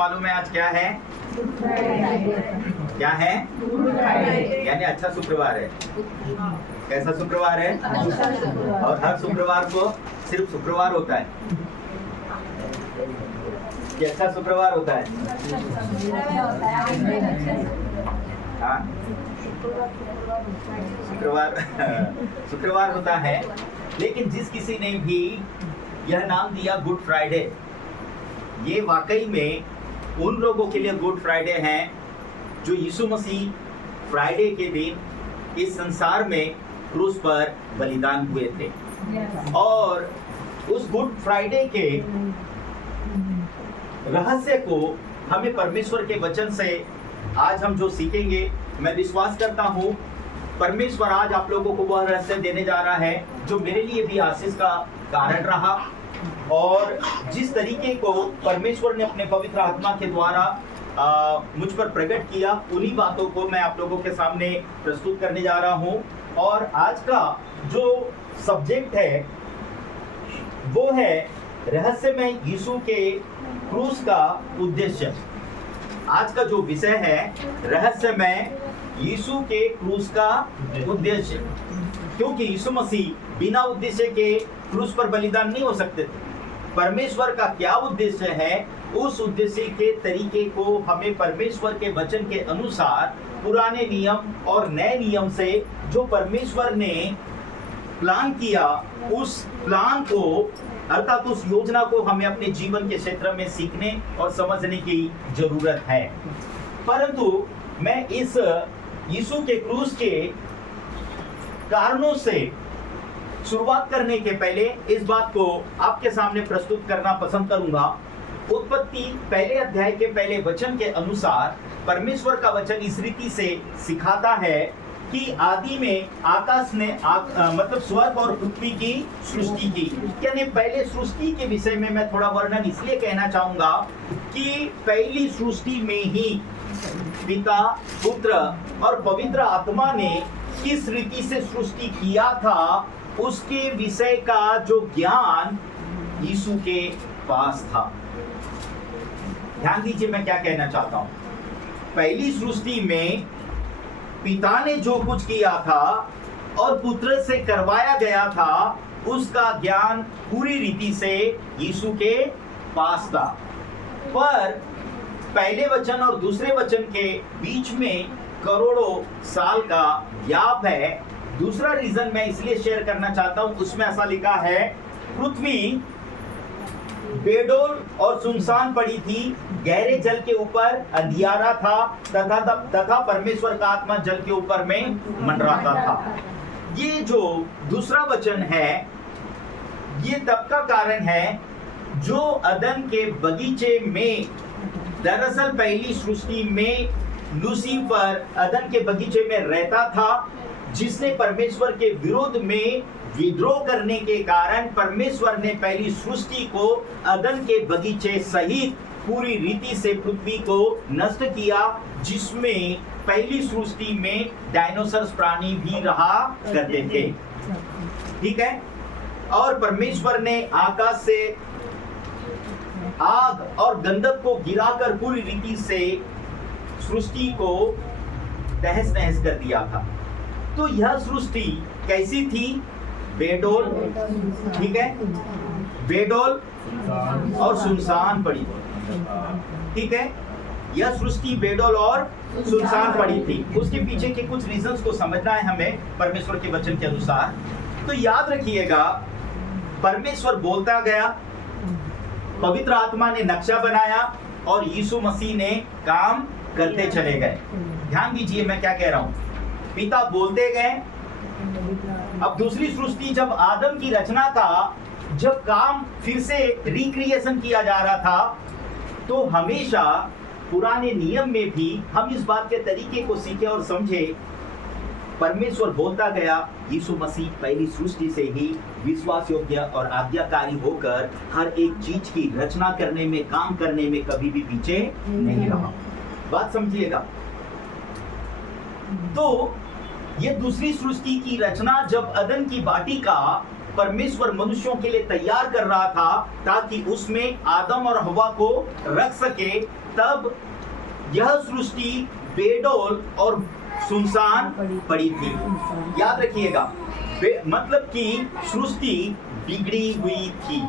मालूम है आज क्या है? क्या है? यानी अच्छा शुक्रवार है। कैसा शुक्रवार है? और हर शुक्रवार को सिर्फ शुक्रवार होता है कि अच्छा शुक्रवार होता है? हाँ, शुक्रवार होता है। लेकिन जिस किसी ने भी यह नाम दिया गुड फ्राइडे, ये वाकई में उन लोगों के लिए गुड फ्राइडे है जो यीशु मसीह फ्राइडे के दिन इस संसार में क्रूस पर बलिदान हुए थे। और उस गुड फ्राइडे के रहस्य को हमें परमेश्वर के वचन से आज हम जो सीखेंगे, मैं विश्वास करता हूँ परमेश्वर आज आप लोगों को वह रहस्य देने जा रहा है जो मेरे लिए भी आशीष का कारण रहा। और जिस तरीके को परमेश्वर ने अपने पवित्र आत्मा के द्वारा मुझ पर प्रकट किया, उन्हीं बातों को मैं आप लोगों के सामने प्रस्तुत करने जा रहा हूं। और आज का जो सब्जेक्ट है वो है रहस्य में यीशु के क्रूस का उद्देश्य। आज का जो विषय है रहस्य में यीशु के क्रूस का उद्देश्य, क्योंकि यीशु मसीह बिना उद्देश्य के क्रूस पर बलिदान नहीं हो सकते थे। परमेश्वर का क्या उद्देश्य है, उस उद्देश्य के तरीके को हमें परमेश्वर के वचन के अनुसार पुराने नियम और नए नियम से जो परमेश्वर ने प्लान किया, उस प्लान को अर्थात उस योजना को हमें अपने जीवन के क्षेत्र में सीखने और समझने की जरूरत है। परंतु मैं इस यीशु के क्रूस के कारणों से शुरुआत करने के पहले इस बात को आपके सामने प्रस्तुत करना पसंद करूंगा। उत्पत्ति पहले अध्याय के पहले वचन के अनुसार परमेश्वर का वचन इस रीति से सिखाता है कि आदि में आकाश ने मतलब स्वर्ग और पृथ्वी की सृष्टि की। यानी पहले सृष्टि के विषय में मैं थोड़ा वर्णन इसलिए कहना चाहूंगा कि पहली सृष्टि में ही पिता, पुत्र और पवित्र आत्मा ने किस रीति से सृष्टि किया था, उसके विषय का जो ज्ञान यीशु के पास था। ध्यान दीजिए मैं क्या कहना चाहता हूं। पहली सृष्टि में पिता ने जो कुछ किया था और पुत्र से करवाया गया था, उसका ज्ञान पूरी रीति से यीशु के पास था। पर पहले वचन और दूसरे वचन के बीच में करोड़ों साल का गैप है। दूसरा रीजन मैं इसलिए शेयर करना चाहता हूं, उसमें ऐसा लिखा है पृथ्वी बेडोल और सुनसान पड़ी थी, गहरे जल के ऊपर अंधियारा था तथा परमेश्वर का आत्मा जल के ऊपर में मंडराता था। ये जो दूसरा वचन है, ये तब का कारण है जो अदन के बगीचे में, दरअसल पहली सृष्टि में लूसीफर अदन के बगीचे में रहता था, जिसने परमेश्वर के विरोध में विद्रोह करने के कारण परमेश्वर ने पहली सृष्टि को अदन के बगीचे सहित पूरी रीति से पृथ्वी को नष्ट किया, जिसमें पहली सृष्टि में डायनासोर्स प्राणी भी रहा करते थे। ठीक है। और परमेश्वर ने आकाश से आग और गंधक को गिराकर पूरी रीति से सृष्टि को तहस नहस कर दिया था। तो यह सृष्टि कैसी थी? बेडोल, ठीक है, बेडोल और सुनसान पड़ी। ठीक है, यह सृष्टि बेडोल और सुनसान पड़ी थी। उसके पीछे के कुछ रीजंस को समझना है हमें परमेश्वर के वचन के अनुसार। तो याद रखिएगा, परमेश्वर बोलता गया, पवित्र आत्मा ने नक्शा बनाया और यीशु मसीह ने काम करते चले गए। ध्यान दीजिए मैं क्या कह रहा हूं। पिता बोलते गए। अब दूसरी सृष्टि जब आदम की रचना का जब काम फिर से रिक्रिएशन किया जा रहा था, तो हमेशा पुराने नियम में भी हम इस बात के तरीके को सीखे और समझे। परमेश्वर बोलता गया, यीशु मसीह पहली सृष्टि से ही विश्वास योग्य और आज्ञाकारी होकर हर एक चीज की रचना करने में, काम करने में कभी भी पीछे नहीं रहा। बात समझिएगा। तो ये दूसरी सृष्टि की रचना जब अदन की वाटिका परमेश्वर मनुष्यों के लिए तैयार कर रहा था ताकि उसमें आदम और हवा को रख सके, तब यह सृष्टि बेडौल और सुनसान पड़ी थी। याद रखिएगा, मतलब कि सृष्टि बिगड़ी हुई थी।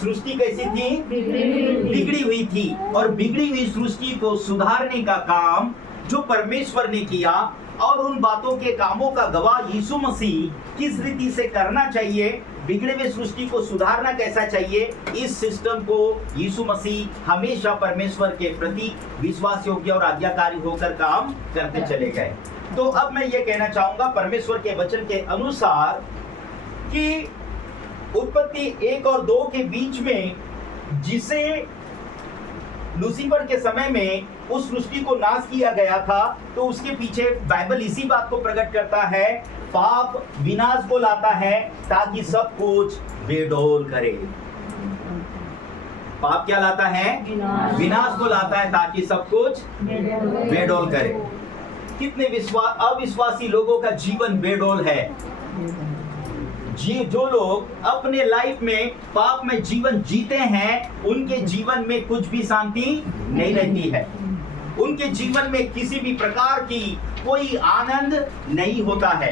सृष्टि कैसी थी? बिगड़ी हुई थी। और बिगड़ी हुई सृष्टि को सुधारने का काम जो परमेश्वर ने किया, और उन बातों के कामों का गवाह यीशु मसीह किस रीति से करना चाहिए, बिगड़े हुए सृष्टि को सुधारना कैसा चाहिए, इस सिस्टम को यीशु मसीह हमेशा परमेश्वर के प्रति विश्वास योग्य और आज्ञाकारी होकर काम करते चले गए। तो अब मैं ये कहना चाहूंगा परमेश्वर के वचन के अनुसार कि उत्पत्ति 1 और 2 के बीच में जिसे लूसीफर के समय में उस सृष्टि को नाश किया गया था, तो उसके पीछे बाइबल इसी बात को प्रकट करता है, पाप विनाश को लाता है ताकि सब कुछ बेडौल करे। पाप क्या लाता है? विनाश को लाता है ताकि सब कुछ बेडौल करे। कितने अविश्वासी लोगों का जीवन बेडौल है। जो लोग अपने लाइफ में पाप में जीवन जीते हैं, उनके जीवन में कुछ भी शांति नहीं रहती है। उनके जीवन में किसी भी प्रकार की कोई आनंद नहीं होता है।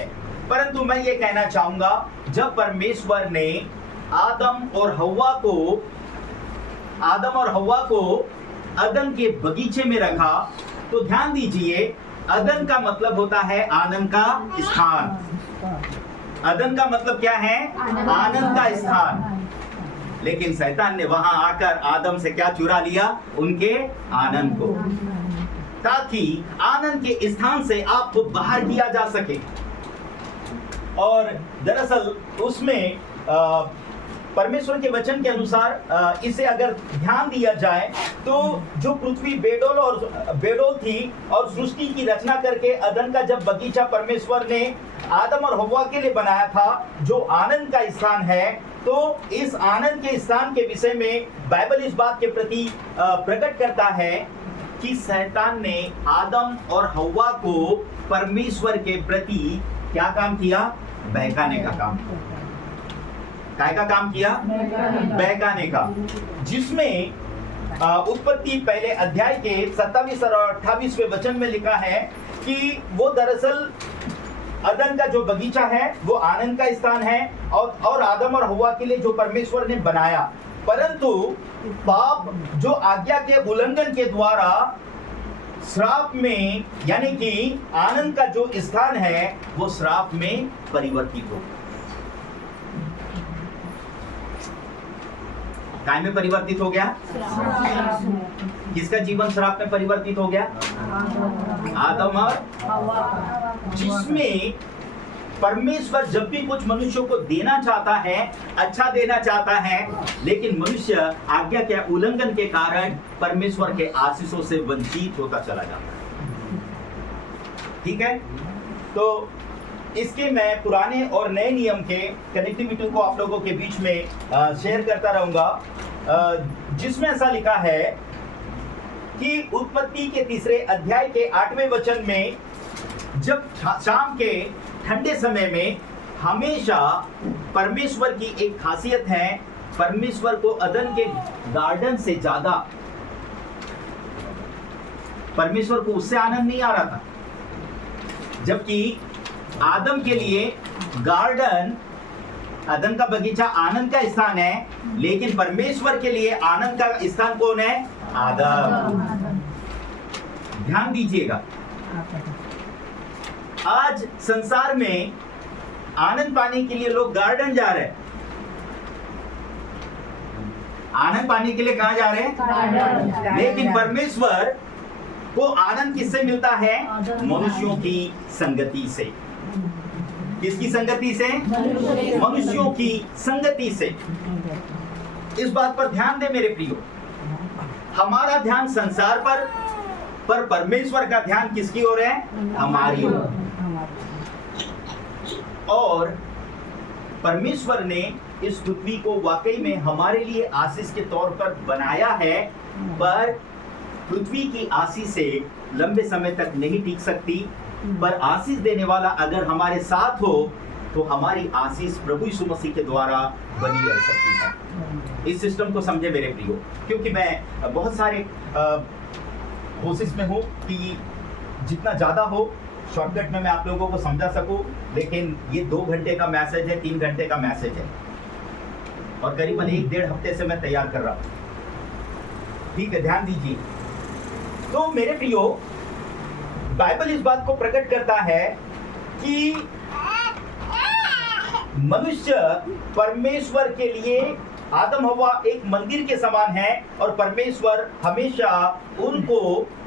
परंतु मैं ये कहना चाहूंगा, जब परमेश्वर ने आदम और हव्वा को अदन के बगीचे में रखा, तो ध्यान दीजिए, अदन का मतलब होता है आनंद का स्थान। अदन का मतलब क्या है? आनंद का स्थान। लेकिन शैतान ने वहां आकर आदम से क्या चुरा लिया? उनके आनंद को, ताकि आनंद के स्थान से आपको बाहर किया जा सके। और दरअसल उसमें परमेश्वर के वचन के अनुसार इसे अगर ध्यान दिया जाए तो जो पृथ्वी बेडौल थी और सृष्टि की रचना करके अदन का जब बगीचा परमेश्वर ने आदम और हव्वा के लिए बनाया था, जो आनंद का स्थान है, तो इस आनंद के स्थान के विषय में बाइबल इस बात के प्रति प्रकट करता है कि शैतान ने आदम और हव्वा को परमेश्वर के प्रति क्या काम किया? बहकाने का काम। काय का काम किया? बहकाने का। जिसमें उत्पत्ति पहले अध्याय के 27 और 28वें वचन में लिखा है कि वो दरअसल अदन का जो बगीचा है वो आनंद का स्थान है और आदम और हव्वा के लिए जो परमेश्वर ने बनाया, परंतु पाप जो आज्ञा के उल्लंघन के द्वारा श्राप में, यानी कि आनंद का जो स्थान है वो श्राप में परिवर्तित हो। काय में परिवर्तित हो गया? किसका जीवन श्राप में परिवर्तित हो गया? आदम और हव्वा। जिसमें परमेश्वर जब भी कुछ मनुष्यों को देना चाहता है, अच्छा देना चाहता है, लेकिन मनुष्य आज्ञा के उल्लंघन के कारण परमेश्वर के आशीषों से वंचित होता चला जाता है। ठीक है, तो इसके मैं पुराने और नए नियम के कनेक्टिविटी को आप लोगों के बीच में शेयर करता रहूंगा, जिसमें ऐसा लिखा है कि उत्पत्ति के 3 अध्याय के 8वें वचन में, जब शाम के ठंडे समय में हमेशा परमेश्वर की एक खासियत है, परमेश्वर को अदन के गार्डन से ज्यादा परमेश्वर को उससे आनंद नहीं आ रहा था। जबकि आदम के लिए गार्डन, अदन का बगीचा आनंद का स्थान है, लेकिन परमेश्वर के लिए आनंद का स्थान कौन है? आदम। ध्यान दीजिएगा, आज संसार में आनंद पाने के लिए लोग गार्डन जा रहे हैं। आनंद पाने के लिए कहां जा रहे हैं? लेकिन परमेश्वर को आनंद किससे मिलता है? मनुष्यों की संगति से। किसकी संगति से? मनुष्यों की संगति से। इस बात पर ध्यान दे मेरे प्रियो, हमारा ध्यान संसार पर परमेश्वर का ध्यान किसकी ओर है? हमारी ओर। और परमेश्वर ने इस पृथ्वी को वाकई में हमारे लिए आशीष के तौर पर बनाया है, पर पृथ्वी की आशीष से लंबे समय तक नहीं टिक सकती। पर आशीष देने वाला अगर हमारे साथ हो तो हमारी आशीष प्रभु यीशु मसीह के द्वारा बनी रह सकती है। इस सिस्टम को समझे मेरे प्रियो, क्योंकि मैं बहुत सारे कोशिश में हूँ कि जितना ज़्यादा हो शॉर्टकट में मैं आप लोगों को समझा सकूं, लेकिन ये 2 घंटे का मैसेज है, 3 घंटे का मैसेज है और करीबन 1-1.5 हफ्ते से मैं तैयार कर रहा हूं। ठीक है, ध्यान दीजिए। तो मेरे प्रियो, बाइबल इस बात को प्रकट करता है कि मनुष्य परमेश्वर के लिए, आदम हवा एक मंदिर के समान है और परमेश्वर हमेशा उनको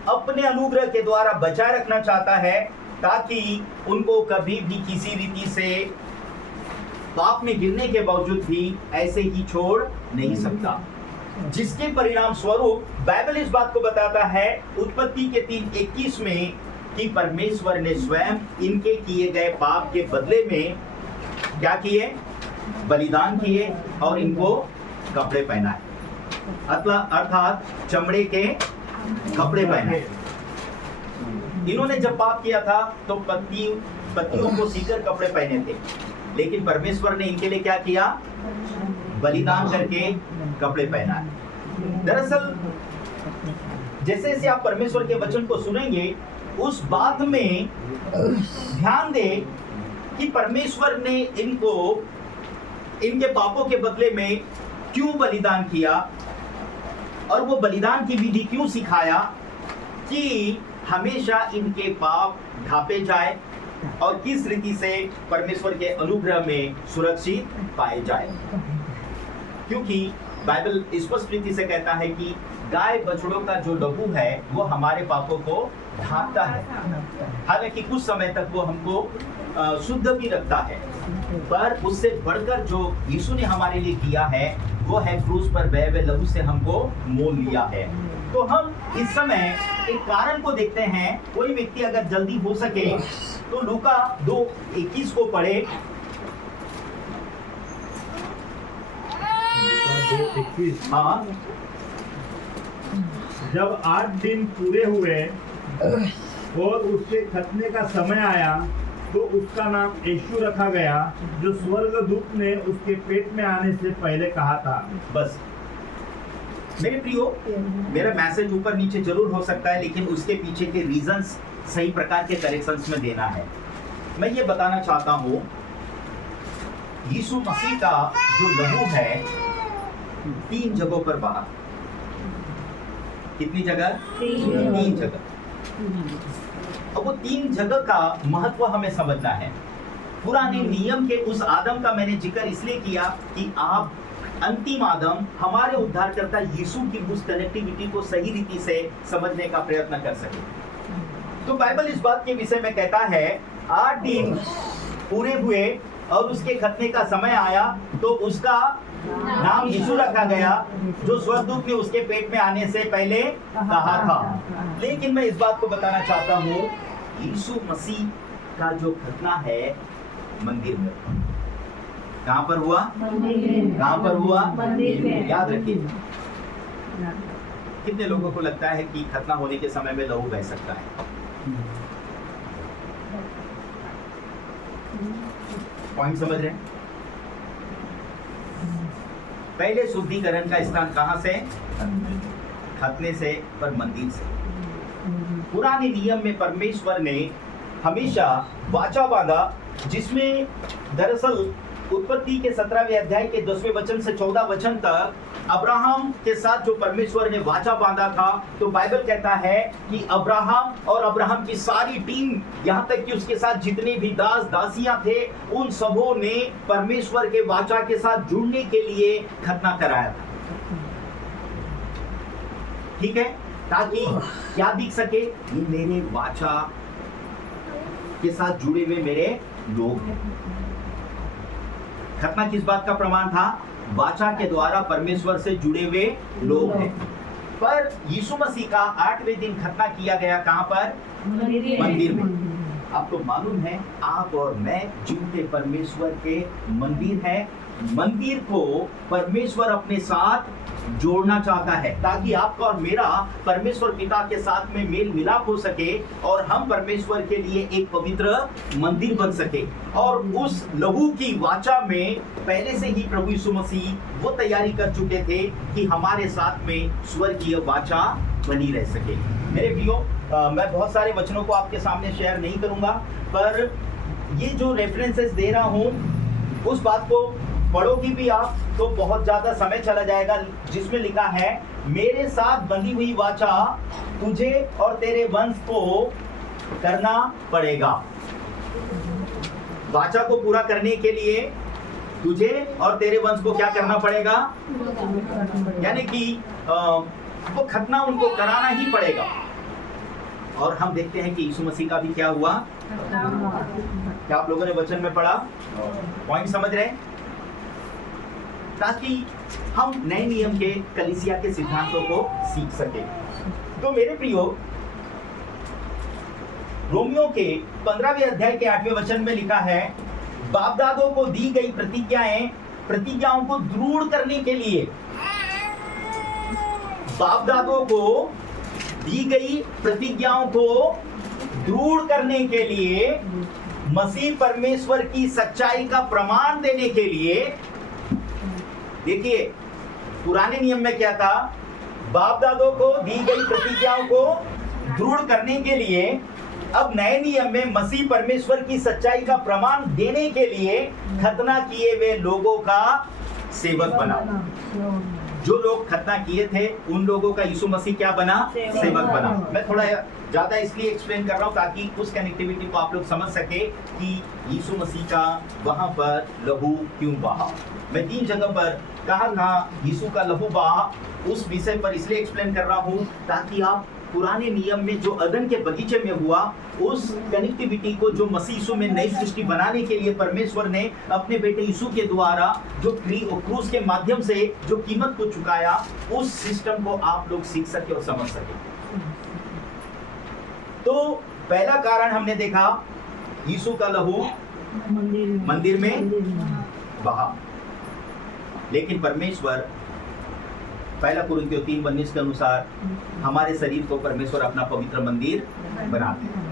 अपने अनुग्रह के द्वारा बचाए रखना चाहता है, ताकि उनको कभी भी किसी रीति से पाप में गिरने के बावजूद भी ऐसे ही छोड़ नहीं सकता। जिसके परिणाम स्वरूप बाइबल इस बात को बताता है उत्पत्ति के 3:21 में कि परमेश्वर ने स्वयं इनके किए गए पाप के बदले में क्या किए? बलिदान किए और इनको कपड़े पहनाए, अर्थात चमड़े के कपड़े पहनाए। इन्होंने जब पाप किया था तो पत्तियों को सीकर कपड़े पहने थे, लेकिन परमेश्वर ने इनके लिए क्या किया? बलिदान करके कपड़े पहनाए। दरअसल जैसे जैसे आप परमेश्वर के वचन को सुनेंगे, उस बात में ध्यान दें कि परमेश्वर ने इनको इनके पापों के बदले में क्यों बलिदान किया और वो बलिदान की विधि क्यों सिखाया, कि हमेशा इनके पाप ढांपे जाए और किस रीति से परमेश्वर के अनुग्रह में सुरक्षित पाए जाए। क्योंकि बाइबल स्पष्ट रीति से कहता है कि गाय बछड़ों का जो लहू है वो हमारे पापों को ढांपता है, हालांकि कुछ समय तक वो हमको शुद्ध भी रखता है, पर उससे बढ़कर जो यीशु ने हमारे लिए किया है वो है क्रूस पर बहे हुए लहू से हमको मोल लिया है। तो हम इस समय एक कारण को देखते हैं। कोई व्यक्ति अगर जल्दी हो सके तो लूका 2:21 को पढ़े। 2:21। हाँ, जब 8 दिन पूरे हुए और उसके खतने का समय आया तो उसका नाम यीशु रखा गया, जो स्वर्गदूत ने उसके पेट में आने से पहले कहा था। बस मेरे प्रियो, मेरा मैसेज ऊपर नीचे जरूर हो सकता है, लेकिन उसके पीछे के रीजंस सही प्रकार के करेक्शंस में देना है। मैं ये बताना चाहता हूँ, यीशु मसीह का जो लहू है 3 जगहों पर बहा। कितनी जगह? 3 जगह। अब वो 3 जगह का महत्व हमें समझना है। पुराने नियम के उस आदम का मैंने जिक्र इसलिए किया कि आप अंतिम आदम हमारे उद्धारकर्ता यीशु की उस कनेक्टिविटी को सही रीति से समझने का प्रयत्न कर सके। तो बाइबल इस बात के विषय में कहता है 8 दिन पूरे हुए और उसके खतने का समय आया तो उसका नाम यीशु रखा गया, जो स्वर्गदूत ने उसके पेट में आने से पहले कहा था। लेकिन मैं इस बात को बताना चाहता हूँ, यीशु मसीह का जो खतना है मंदिर में। कहाँ पर हुआ? कहाँ पर हुआ? याद रखिए। कितने लोगों को लगता है कि खतना होने के समय में लहू बह सकता है? पॉइंट समझ रहे हैं? पहले शुद्धिकरण का स्थान कहां से? खतने से, पर मंदिर से। पुराने नियम में परमेश्वर ने हमेशा वाचा बांधा, जिसमें दरअसल उत्पत्ति के 17वें अध्याय के 10वें वचन से 14 वचन तक अब्राहम के साथ जो परमेश्वर ने वाचा बांधा था, तो बाइबल कहता है कि अब्राहम और अब्राहम की सारी टीम, यहाँ तक कि उसके साथ जितने भी दास दासियां थे, उन सबों ने परमेश्वर के वाचा के साथ जुड़ने के लिए खतना कराया था। ठीक है, ताकि क्या दिख सके? ये मेरे वाचा के साथ जुड़े हुए मेरे लोग हैं। खतना किस बात का प्रमाण था? वाचा के द्वारा परमेश्वर से जुड़े हुए लोग हैं। पर यीशु मसीह का 8वें दिन खतना किया गया कहां पर? मंदिर में। आपको मालूम है, आप और मैं जीवते परमेश्वर के मंदिर हैं, मंदिर को परमेश्वर अपने साथ जोड़ना चाहता है, ताकि आपका और मेरा परमेश्वर पिता के साथ में मेल मिलाप हो सके और हम परमेश्वर के लिए एक पवित्र मंदिर बन सके। और उस लहू की वाचा में पहले से ही प्रभु यीशु मसीह वो तैयारी कर चुके थे कि हमारे साथ में स्वर्गीय वाचा बनी रह सके। मेरे प्रियो, मैं बहुत सारे वचनों को आपके सामने शेयर नहीं करूंगा, पर ये जो रेफरेंसेस दे रहा हूं उस बात को पढ़ोगी भी आप तो बहुत ज्यादा समय चला जाएगा, जिसमें लिखा है मेरे साथ बंधी हुई वाचा तुझे और तेरे वंश को करना पड़ेगा। वाचा को पूरा करने के लिए तुझे और तेरे वंश को क्या करना पड़ेगा, यानी कि वो खतना उनको कराना ही पड़ेगा। और हम देखते हैं कि यीशु मसीह का भी क्या हुआ। क्या आप लोगों ने वचन में पढ़ा? पॉइंट समझ रहे हैं? ताकि हम नए नियम के कलीसिया के सिद्धांतों को सीख सके। तो मेरे प्रियो, रोमियो के 15वें अध्याय के 8वें वचन में लिखा है बाप दादों को दी गई प्रतिज्ञाओं को दृढ़ करने के लिए, बाप दादों को दी गई प्रतिज्ञाओं को दृढ़ करने के लिए, मसीह परमेश्वर की सच्चाई का प्रमाण देने के लिए। देखिए, पुराने नियम में क्या था? बाप दादों को दी गई प्रतिज्ञाओं को दृढ़ करने के लिए। अब नए नियम में मसीह परमेश्वर की सच्चाई का प्रमाण देने के लिए खतना किए हुए लोगों का सेवक बना। जो लोग खतना किए थे उन लोगों का यीशु मसीह क्या बना? सेवक बना। मैं थोड़ा ज्यादा इसलिए एक्सप्लेन कर रहा हूं ताकि उस कनेक्टिविटी को आप लोग समझ सके कि यीशु मसीह का वहां पर लहू क्यों बहा। मैं 3 जगह पर कहा यीशु का लहू बहा, उस विषय पर इसलिए एक्सप्लेन कर रहा हूं ताकि आप पुराने नियम में जो अदन के बगीचे में हुआ उस कनेक्टिविटी को, जो मसीह यीशु में नई सृष्टि बनाने के लिए परमेश्वर ने अपने बेटे यीशु के द्वारा जो क्रूस के माध्यम से जो कीमत को चुकाया, उस सिस्टम को आप लोग सीख सके और समझ सके। तो पहला कारण हमने देखा, यीशु का लहू मंदिर में बहा। लेकिन परमेश्वर, पहला कुरिन्थियों 3:19 के अनुसार हमारे शरीर को परमेश्वर अपना पवित्र मंदिर बनाते हैं।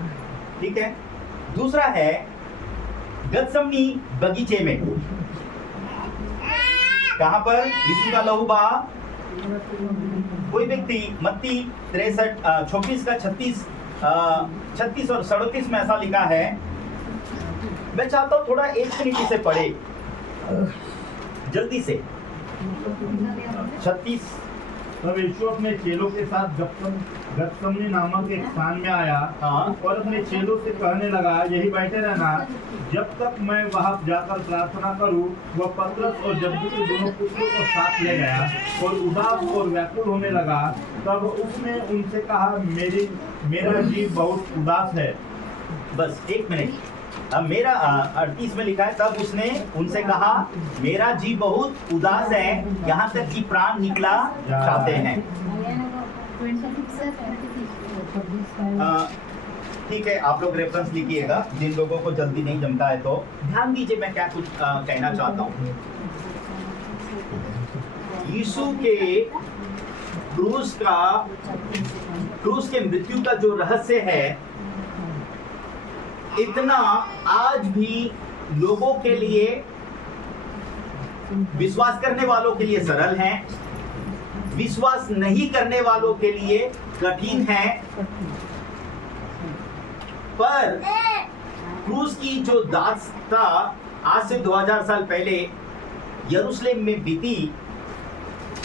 ठीक है। दूसरा है गतसमनी बगीचे में। कहां पर यीशु का लहू बहा? कोई व्यक्ति मत्ती 34 का 36 और 37 में ऐसा लिखा है। मैं चाहता हूं थोड़ा 1 मिनट इसे पढ़े जल्दी से। 36। तब यीशु अपने चेलों के साथ गतसमनी नामक एक स्थान में आया और अपने चेलों से कहने लगा, यही बैठे रहना जब तक मैं वहां जाकर प्रार्थना करूं। वह पतरस और जब्दी के दोनों पुत्रों को साथ ले गया और उदास और व्याकुल होने लगा। तब उसने उनसे कहा, मेरा जी बहुत उदास है। बस 1 मिनट। अब मेरा 38 में लिखा है, तब उसने उनसे कहा, मेरा जी बहुत उदास है, यहाँ तक कि प्राण निकला चाहते हैं। ठीक है, आप लोग रेफरेंस लिखिएगा जिन लोगों को जल्दी नहीं जमता है। तो ध्यान दीजिए मैं क्या कुछ कहना चाहता हूँ। यीशु के क्रूस के मृत्यु का जो रहस्य है, इतना आज भी लोगों के लिए, विश्वास करने वालों के लिए सरल है, विश्वास नहीं करने वालों के लिए कठिन है। पर क्रूस की जो दास्ता आज से 2000 साल पहले यरूशलेम में बीती,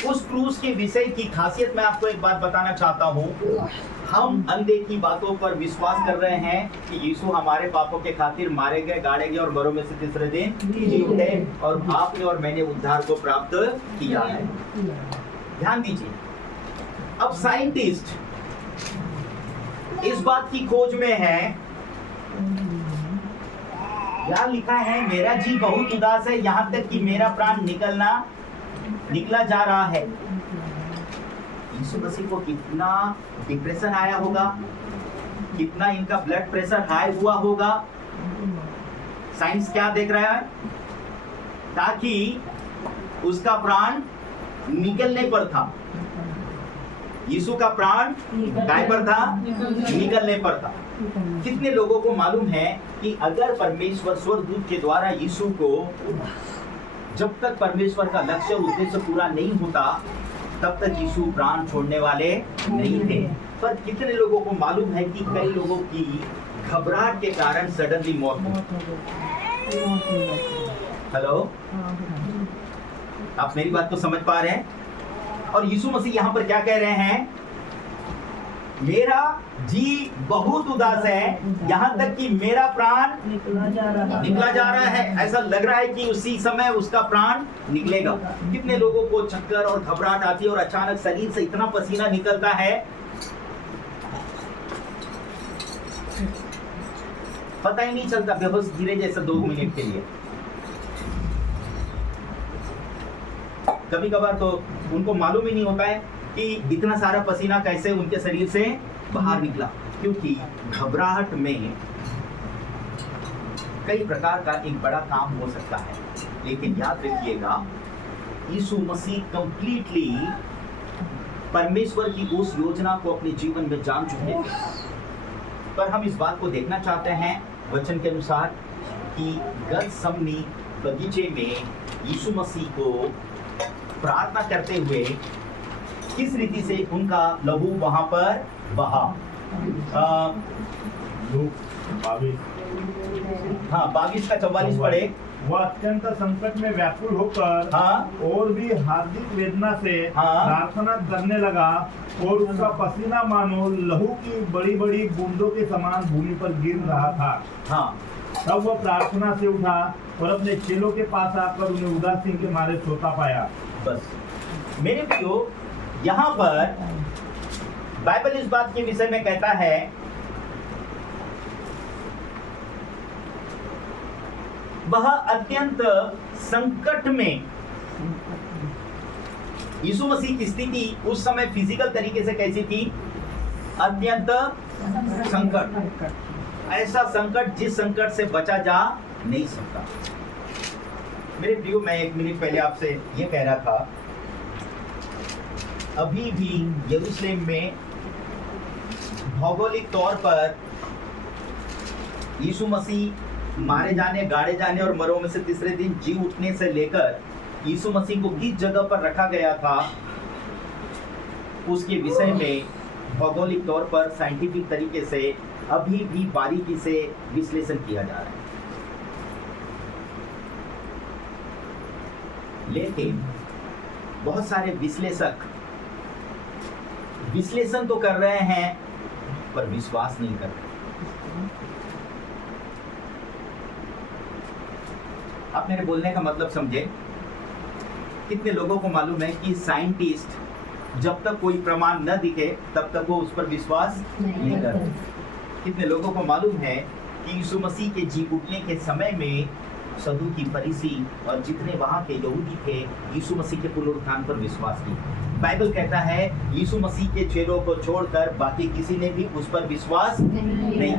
उस क्रूस के विषय की खासियत मैं आपको एक बात बताना चाहता हूँ। हम अनदेखी बातों पर विश्वास कर रहे हैं कि यीशु हमारे पापों के खातिर मारे गए, गाड़े गए और मरों में से तीसरे दिन जी उठे और आपने और मैंने उद्धार को प्राप्त किया है। ध्यान दीजिए, अब साइंटिस्ट इस बात की खोज में है। यहाँ लिखा है, मेरा जी बहुत उदास है, यहाँ तक कि मेरा प्राण निकला जा रहा है। यीशु मसीह को कितना डिप्रेशन आया होगा, कितना इनका ब्लड प्रेशर हाई हुआ होगा। साइंस क्या देख रहा है? ताकि उसका प्राण निकलने पर था। यीशु का प्राण काय पर था? निकलने पर था। कितने लोगों को मालूम है कि अगर परमेश्वर स्वर्गदूत के द्वारा यीशु को, जब तक परमेश्वर का लक्ष्य और उद्देश्य पूरा नहीं होता तब तक यीशु प्राण छोड़ने वाले नहीं थे। पर कितने लोगों को मालूम है कि कई लोगों की घबराहट के कारण सडनली मौत हुई। हेलो, आप मेरी बात को समझ पा रहे हैं? और यीशु मसीह यहाँ पर क्या कह रहे हैं? मेरा जी बहुत उदास है, यहाँ तक कि मेरा प्राण निकला जा रहा है। ऐसा लग रहा है कि उसी समय उसका प्राण निकलेगा। कितने लोगों को चक्कर और घबराहट आती है और अचानक शरीर से इतना पसीना निकलता है, पता ही नहीं चलता, बेहोश गिरे जैसे 2 मिनट के लिए। कभी कभार तो उनको मालूम ही नहीं होता है कि इतना सारा पसीना कैसे उनके शरीर से बाहर निकला, क्योंकि घबराहट में कई प्रकार का एक बड़ा काम हो सकता है। लेकिन याद रखिएगा, यीशु मसीह कंप्लीटली परमेश्वर की उस योजना को अपने जीवन में जान चुके थे। पर हम इस बात को देखना चाहते हैं वचन के अनुसार कि गतसमनी बगीचे में यीशु मसीह को प्रार्थना करते हुए किस रीति से उनका लहू वहां पर बहा। 22 का 44 पढ़े। वह अत्यंत संकट में व्याकुल होकर और भी हार्दिक वेदना से प्रार्थना करने लगा और उसका पसीना मानो लहू की बड़ी बड़ी बूंदों के समान भूमि पर गिर रहा था। तब वह प्रार्थना से उठा और अपने चेलों के पास आकर उन्हें उदासी के मारे सोता पाया। बस मेरे प्रियो, यहाँ पर बाइबल इस बात के विषय में कहता है, वह अत्यंत संकट में। यीशु मसीह की स्थिति उस समय फिजिकल तरीके से कैसी थी? अत्यंत संकट। ऐसा संकट जिस संकट से बचा जा नहीं सकता। मेरे प्रियो, मैं 1 मिनट पहले आपसे ये कह रहा था, अभी भी यरूशलेम में भौगोलिक तौर पर यीशु मसीह मारे जाने, गाड़े जाने और मरों में से तीसरे दिन जी उठने से लेकर यीशु मसीह को किस जगह पर रखा गया था, उसके विषय में भौगोलिक तौर पर साइंटिफिक तरीके से अभी भी बारीकी से विश्लेषण किया जा रहा है। लेकिन बहुत सारे विश्लेषक विश्लेषण तो कर रहे हैं पर विश्वास नहीं कर रहे। आप मेरे बोलने का मतलब समझे? कितने लोगों को मालूम है कि साइंटिस्ट जब तक कोई प्रमाण न दिखे तब तक वो उस पर विश्वास नहीं करते। कितने लोगों को मालूम है कि यीशु मसीह के जी उठने के समय में सदूकी, फरीसी और जितने वहां के यहूदी थे यीशु मसीह के पुनरुत्थान पर विश्वास किया। बाइबल कहता है यीशु मसीह के चेलों को छोड़कर बाकी किसी ने भी उस पर विश्वास नहीं किया।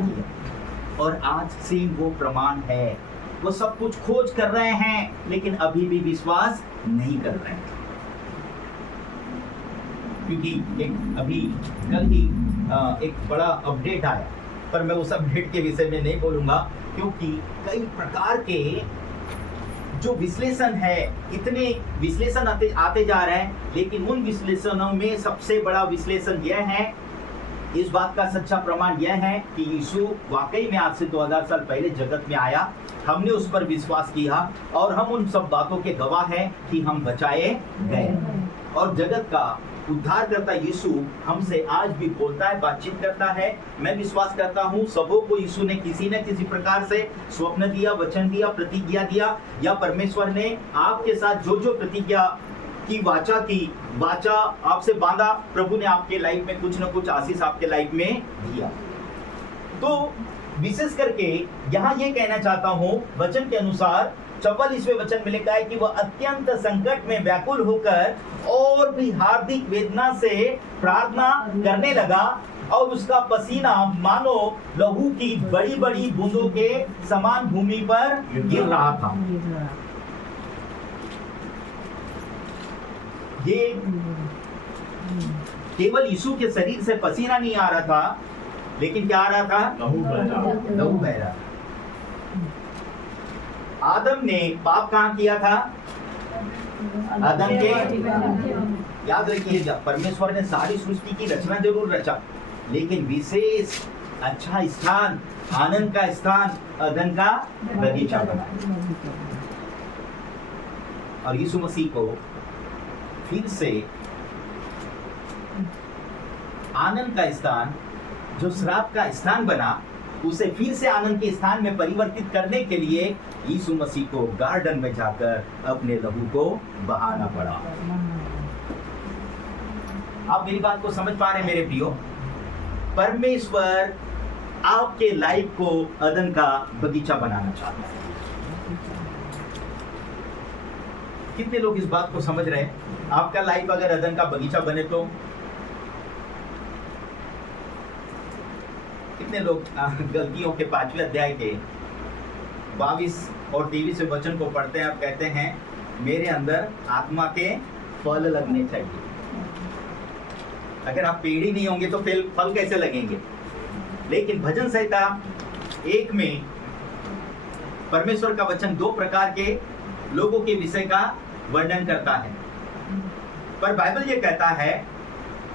और आज से वो प्रमाण है। वो सब कुछ खोज कर रहे हैं लेकिन अभी भी विश्वास नहीं कर रहे हैं। क्योंकि अभी कल ही एक बड़ा अपडेट आया, पर मैं उस अपडेट के विषय में नहीं बोलूंगा क्योंकि कई प्रकार के जो विश्लेषण है, इतने विश्लेषण आते जा रहे हैं, लेकिन उन विश्लेषणों में सबसे बड़ा विश्लेषण यह है, इस बात का सच्चा प्रमाण यह है कि यीशु वाकई में आज से 2000 साल पहले जगत में आया। हमने उस पर विश्वास किया और हम उन सब बातों के गवाह हैं कि हम बचाए गए। और जगत का उद्धार करता यीशु हमसे आज भी बोलता है, बातचीत करता है। मैं विश्वास करता हूँ सबों को यीशु ने किसी न किसी प्रकार से स्वप्न दिया, वचन दिया, प्रतिज्ञा दिया, या परमेश्वर ने आपके साथ जो जो प्रतिज्ञा की वाचा आपसे बांधा, प्रभु ने आपके लाइफ में कुछ न कुछ आशीष आपके लाइफ में दिया। तो विशेष करके यहाँ ये कहना चाहता हूँ, वचन के अनुसार 44वें वचन में लिखा है कि वह अत्यंत संकट में व्याकुल होकर और भी हार्दिक वेदना से प्रार्थना करने लगा और उसका पसीना मानो लहू की बड़ी बड़ी बूंदों के समान भूमि पर गिर रहा था। ये केवल यीशु के शरीर से पसीना नहीं आ रहा था, लेकिन क्या आ रहा था? लहू बह रहा था। आदम ने पाप कहाँ किया था? आदम के, याद रखिए, परमेश्वर ने सारी सृष्टि की रचना जरूर रचा, लेकिन विशेष अच्छा स्थान, आनंद का स्थान अदन का बगीचा बनाया। और यीशु मसीह को फिर से आनंद का स्थान, जो श्राप का स्थान बना, उसे फिर से आनंद के स्थान में परिवर्तित करने के लिए यीशु मसीह को गार्डन में जाकर अपने लहू को बहाना पड़ा। आप मेरी बात को समझ पा रहे हैं मेरे प्रियो? परमेश्वर आपके लाइफ को अदन का बगीचा बनाना चाहता है। कितने लोग इस बात को समझ रहे हैं? आपका लाइफ अगर अदन का बगीचा बने तो कितने लोग गलतियों के 5वें अध्याय के 22 और 23 वचन को पढ़ते हैं, आप कहते हैं मेरे अंदर आत्मा के फल लगने चाहिए। अगर आप पेड़ ही नहीं होंगे तो फल कैसे लगेंगे? लेकिन भजन संहिता 1 में परमेश्वर का वचन 2 प्रकार के लोगों के विषय का वर्णन करता है। पर बाइबल ये कहता है,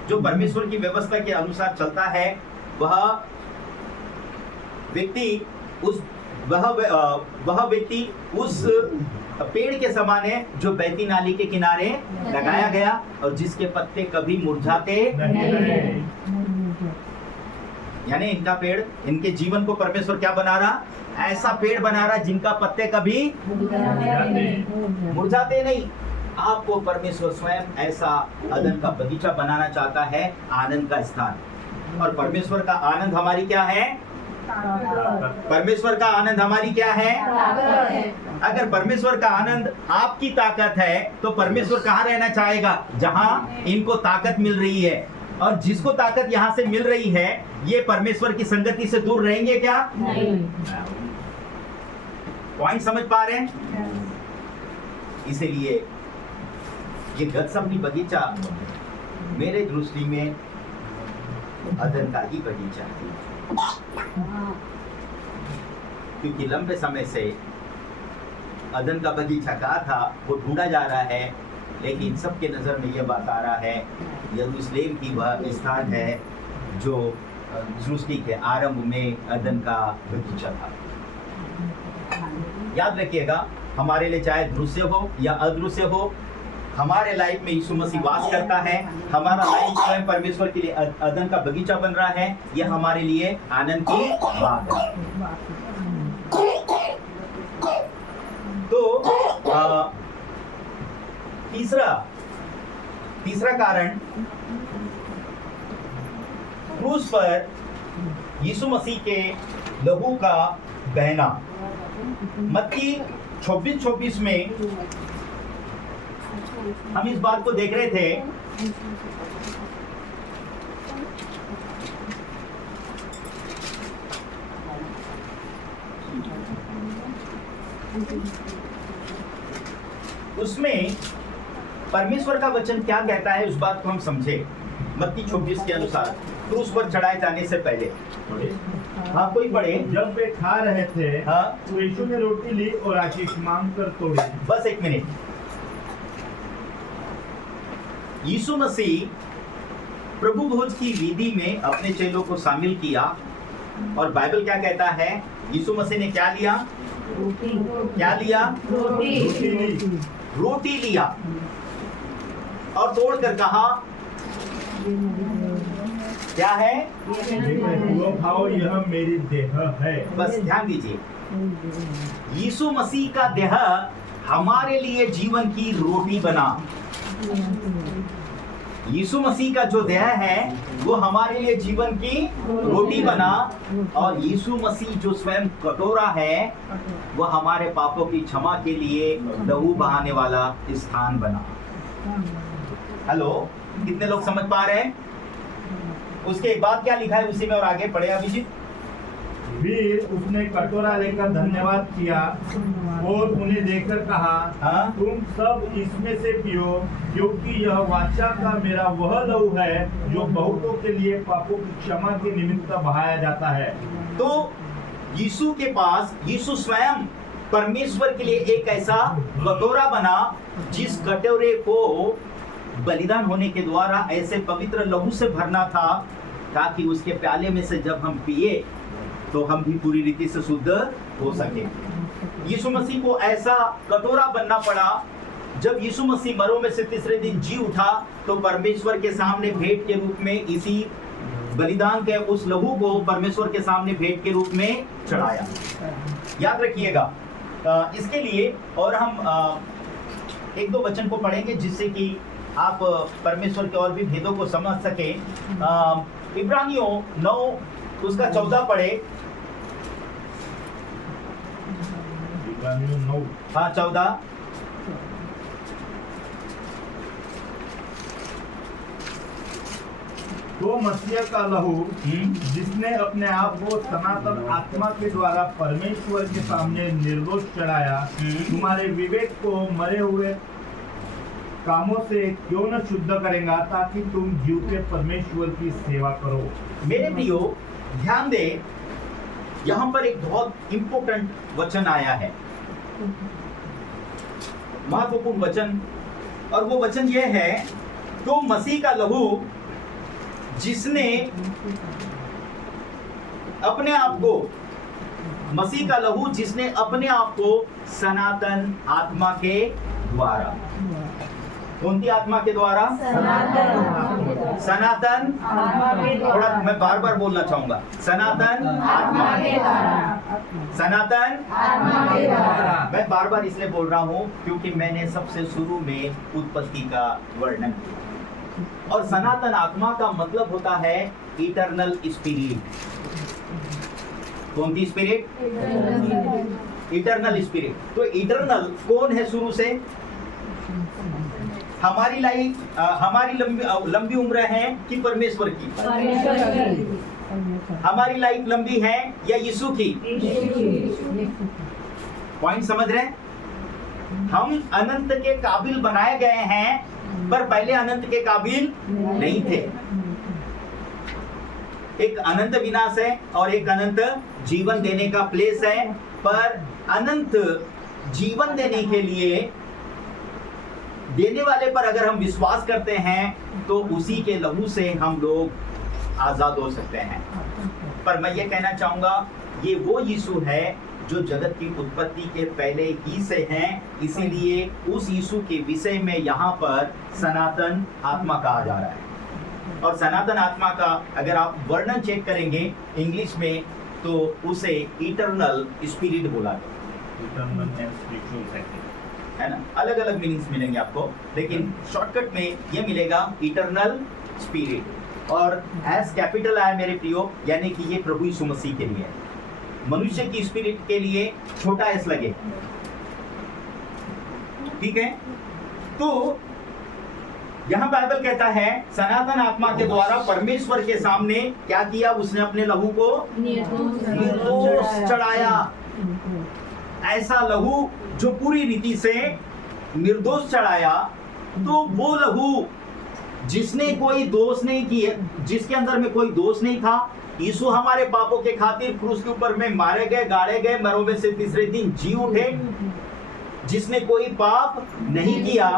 जो परमेश्वर की व्यवस्था के अनुसार चलता है, वह व्यक्ति उस पेड़ के समान है जो बहती नाली के किनारे लगाया गया और जिसके पत्ते कभी मुरझाते नहीं। यानी इनका पेड़, इनके जीवन को परमेश्वर क्या बना रहा? ऐसा पेड़ बना रहा जिनका पत्ते कभी मुरझाते नहीं। आपको परमेश्वर स्वयं ऐसा अदन का बगीचा बनाना चाहता है, आनंद का स्थान। और परमेश्वर का आनंद हमारी क्या है? परमेश्वर का आनंद हमारी क्या है? अगर परमेश्वर का आनंद आपकी ताकत है तो परमेश्वर कहाँ रहना चाहेगा? जहां इनको ताकत मिल रही है। और जिसको ताकत यहाँ से मिल रही है, ये परमेश्वर की संगति से दूर रहेंगे क्या? नहीं। पॉइंट समझ पा रहे हैं? इसीलिए ये गतसमनी बगीचा मेरे दृष्टि में अदन का ही बगीचा है, क्योंकि लंबे समय से अदन का बगीचा कहाँ था वो ढूंढा जा रहा है, लेकिन सबके नजर में यह बात आ रहा है यरूशलेम की वह स्थान है जो सृष्टि के आरंभ में अदन का बगीचा था। याद रखिएगा, हमारे लिए चाहे दृश्य हो या अदृश्य हो, हमारे लाइफ में यीशु मसीह वास करता है। हमारा लाइफ स्वयं परमेश्वर के लिए अदन का बगीचा बन रहा है। यह हमारे लिए आनंद की बात है। तो तीसरा कारण, क्रूस पर यीशु मसीह के लहू का बहना। मत्ती 26:26 में हम इस बात को देख रहे थे। उसमें परमेश्वर का वचन क्या कहता है, उस बात को हम समझे। मत्ती 26 के अनुसार क्रूस पर चढ़ाए जाने से पहले, हाँ कोई पढ़े। जब वे खा रहे थे, हाँ, तो यीशु ने रोटी ली और आशीष मांगकर तोड़ी। बस एक मिनट। यीशु मसीह प्रभु भोज की विधि में अपने चेलों को शामिल किया, और बाइबल क्या कहता है? यीशु मसीह ने क्या लिया? क्या लिया? रोटी लिया और तोड़कर कहा क्या है? वो खाओ, यह मेरी देह है। बस ध्यान दीजिए, यीशु मसीह का देह हमारे लिए जीवन की रोटी बना। यीशु मसीह का जो देह है वो हमारे लिए जीवन की रोटी बना, और यीशु मसीह जो स्वयं कटोरा है वो हमारे पापों की क्षमा के लिए लहू बहाने वाला स्थान बना। हेलो, कितने लोग समझ पा रहे हैं? उसके बाद क्या लिखा है उसी में, और आगे पढ़े अभिजीत। फिर उसने कटोरा लेकर धन्यवाद किया और उन्हें देकर कहा, हाँ? तुम सब इसमें से पियो, क्योंकि यह वाचा का मेरा वह लहू है जो बहुतों के लिए पापों की क्षमा के निमित्त बहाया जाता है। तो यीशु के पास, यीशु स्वयं परमेश्वर के लिए एक ऐसा कटोरा बना जिस कटोरे को बलिदान होने के द्वारा ऐसे पवित्र लहू से भरना था, ताकि उसके प्याले में से जब हम पिए तो हम भी पूरी रीति से शुद्ध हो सके। यीशु मसीह को ऐसा कटोरा बनना पड़ा। जब यीशु मसीह मरों में से तीसरे दिन जी उठा तो परमेश्वर के सामने भेंट के रूप में इसी बलिदान के उस लहू को परमेश्वर के सामने भेंट के रूप में चढ़ाया। याद रखिएगा इसके लिए। और हम एक दो वचन को पढ़ेंगे जिससे कि आप परमेश्वर के और भी भेदों को समझ सके। इब्रानियों 9 उसका 14 पढ़े। इब्रानियों 9 हाँ 14। तो मसीह का लहू जिसने अपने आप को सनातन आत्मा के द्वारा परमेश्वर के सामने निर्दोष चढ़ाया, तुम्हारे विवेक को मरे हुए कामों से क्यों न शुद्ध करेगा, ताकि तुम जीवते परमेश्वर की सेवा करो। मेरे प्रियो ध्यान दे, यहाँ पर एक बहुत इंपॉर्टेंट वचन आया है, महत्वपूर्ण वचन। और वो वचन ये है, तो मसीह का लहू जिसने अपने आप को, मसीह का लहू जिसने अपने आप को सनातन आत्मा के द्वारा, कौन सी आत्मा के द्वारा? सनातन। थोड़ा मैं बार बार बोलना चाहूंगा, सनातन आत्मा के द्वारा। सनातन मैं बार बार इसलिए बोल रहा हूं क्योंकि मैंने सबसे शुरू में उत्पत्ति का वर्णन किया, और सनातन आत्मा का मतलब होता है इटर्नल स्पिरिट। कौन सी स्पिरिट? Eternal spirit. तो इटर्नल कौन है शुरू से? हमारी लाइफ, हमारी लंबी उम्र है कि परमेश्वर की? हमारी लाइफ लंबी है या यीशु की? पॉइंट समझ रहे हैं? हम अनंत के काबिल बनाए गए हैं, पर पहले अनंत के काबिल नहीं थे। एक अनंत विनाश है और एक अनंत जीवन देने का प्लेस है। पर अनंत जीवन देने के लिए देने वाले पर अगर हम विश्वास करते हैं तो उसी के लहू से हम लोग आजाद हो सकते हैं। पर मैं ये कहना चाहूंगा, ये वो यीशु है जो जगत की उत्पत्ति के पहले ही से हैं, इसीलिए उस यीशु के विषय में यहाँ पर सनातन आत्मा कहा जा रहा है। और सनातन आत्मा का अगर आप वर्णन चेक करेंगे इंग्लिश में तो उसे इटर्नल स्पिरिट बोला जाता है ना। अलग अलग मीनिंग्स मिलेंगे आपको, लेकिन शॉर्टकट में ये मिलेगा इटर्नल स्पिरिट। और एस कैपिटल आया मेरे प्रियो, यानी कि ये प्रभु यीशु मसीह के लिए। मनुष्य की स्पिरिट के लिए छोटा एस लगे, ठीक है। तो यहां बाइबल कहता है सनातन आत्मा के द्वारा परमेश्वर के सामने क्या किया? उसने अपने लहू को निर्दोष चढ़ाया। ऐसा लहू जो पूरी रीति से निर्दोष चढ़ाया। तो वो लहू जिसने कोई दोष नहीं किया, जिसके अंदर में कोई दोष नहीं था, यीशु हमारे पापों के खातिर क्रूस के ऊपर में मारे गए, गाड़े गए, मरों में से तीसरे दिन जी उठे, जिसने कोई पाप नहीं किया,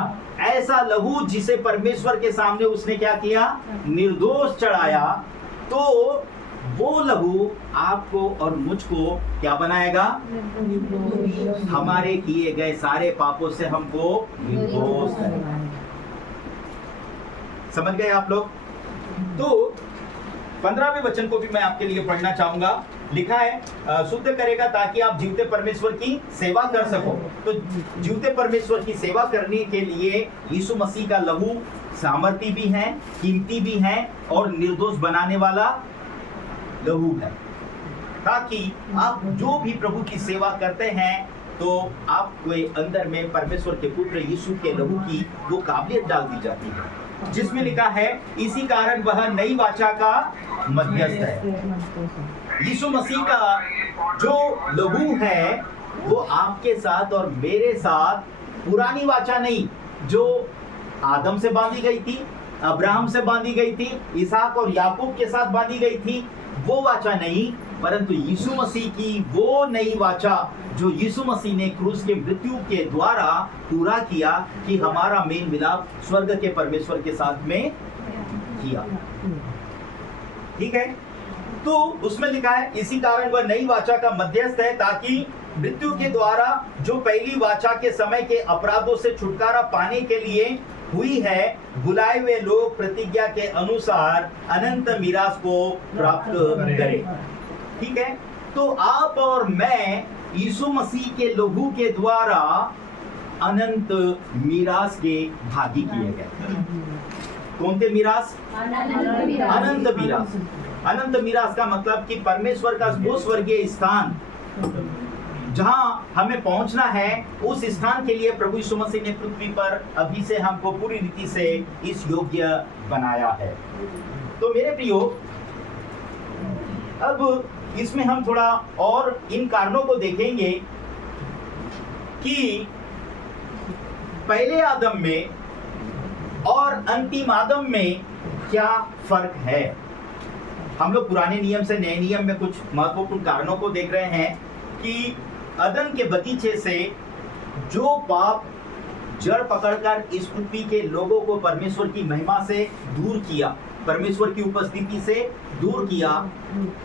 ऐसा लहू जिसे परमेश्वर के सामने उसने क्या किया? निर्दोष चढ़ाया। तो वो लहू आपको और मुझको क्या बनाएगा? हमारे किए गए सारे पापों से हमको निर्दोष करेगा। समझ गए आप लोग? तो 15वें वचन को भी मैं आपके लिए पढ़ना चाहूंगा। लिखा है शुद्ध करेगा ताकि आप जीवते परमेश्वर की सेवा कर सको। तो जीवते परमेश्वर की सेवा करने के लिए यीशु मसीह का लहू सामर्थी भी है, कीमती भी है और निर्दोष बनाने वाला लहू है, ताकि आप जो भी प्रभु की सेवा करते हैं तो आपके अंदर में परमेश्वर के पुत्र यीशु के लहू की वो काबिलियत डाल दी जाती है। जिसमें लिखा है इसी कारण वह नई वाचा का मध्यस्थ है। यीशु मसीह का जो लहू है वो आपके साथ और मेरे साथ पुरानी वाचा नहीं, जो आदम से बांधी गई थी, अब्राहम से बांधी गई थी, इसहाक और याकूब के साथ बांधी गई थी, वो वाचा नहीं, परंतु यीशु मसीह की वो नई वाचा जो यीशु मसीह ने क्रूस के मृत्यु के द्वारा पूरा किया कि हमारा मेल मिलाप स्वर्ग के परमेश्वर के साथ में किया। ठीक है, तो उसमें लिखा है इसी कारण वह नई वाचा का मध्यस्थ है, ताकि मृत्यु के द्वारा जो पहली वाचा के समय के अपराधों से छुटकारा पाने के लिए हुई है, बुलाए हुए लोग प्रतिज्ञा के अनुसार अनंत मीरास को प्राप्त करें। ठीक है, तो आप और मैं यीशु मसीह के लहू के द्वारा अनंत मीरास के भागी किए गए। कौन से मीरास? अनंत मीरास। अनंत मीरास का मतलब कि परमेश्वर का वो स्वर्गीय स्थान जहां हमें पहुंचना है, उस स्थान के लिए प्रभु यीशु मसीह ने पृथ्वी पर अभी से हमको पूरी रीति से इस योग्य बनाया है। तो मेरे प्रियो, अब इसमें हम थोड़ा और इन कारणों को देखेंगे कि पहले आदम में और अंतिम आदम में क्या फर्क है। हम लोग पुराने नियम से नए नियम में कुछ महत्वपूर्ण कारणों को देख रहे हैं कि अदन के बगीचे से जो पाप जड़ पकड़कर इस पृथ्वी के लोगों को परमेश्वर की महिमा से दूर किया, परमेश्वर की उपस्थिति से दूर किया,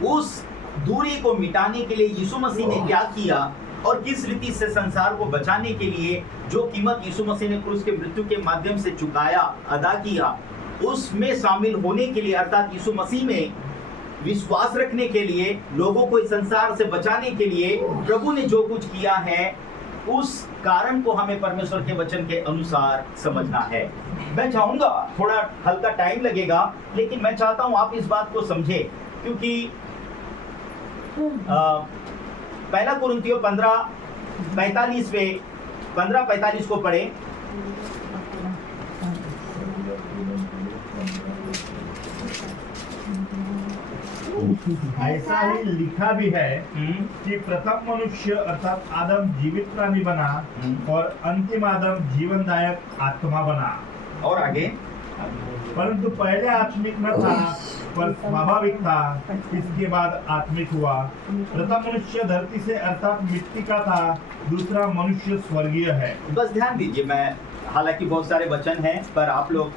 उस दूरी को मिटाने के लिए यीशु मसीह ने क्या किया और किस रीति से संसार को बचाने के लिए जो कीमत यीशु मसीह ने क्रूस के मृत्यु के माध्यम से चुकाया, अदा किया, उसमें शामिल होने के लिए अर्थात यीशु मसीह में विश्वास रखने के लिए, लोगों को इस संसार से बचाने के लिए प्रभु ने जो कुछ किया है, उस कारण को हमें परमेश्वर के वचन के अनुसार समझना है। मैं चाहूंगा, थोड़ा हल्का टाइम लगेगा, लेकिन मैं चाहता हूं आप इस बात को समझे, क्योंकि पहला कुरिन्थियों 15:45 को पढ़े। ऐसा ही लिखा भी है कि प्रथम मनुष्य अर्थात आदम जीवित प्राणी बना और अंतिम आदम जीवनदायक आत्मा बना। और आगे, परंतु पहले आत्मिक न था पर स्वाभाविक था, इसके बाद आत्मिक हुआ। प्रथम मनुष्य धरती से अर्थात मिट्टी का था, दूसरा मनुष्य स्वर्गीय है। बस ध्यान दीजिए, मैं हालांकि बहुत सारे वचन हैं, पर आप लोग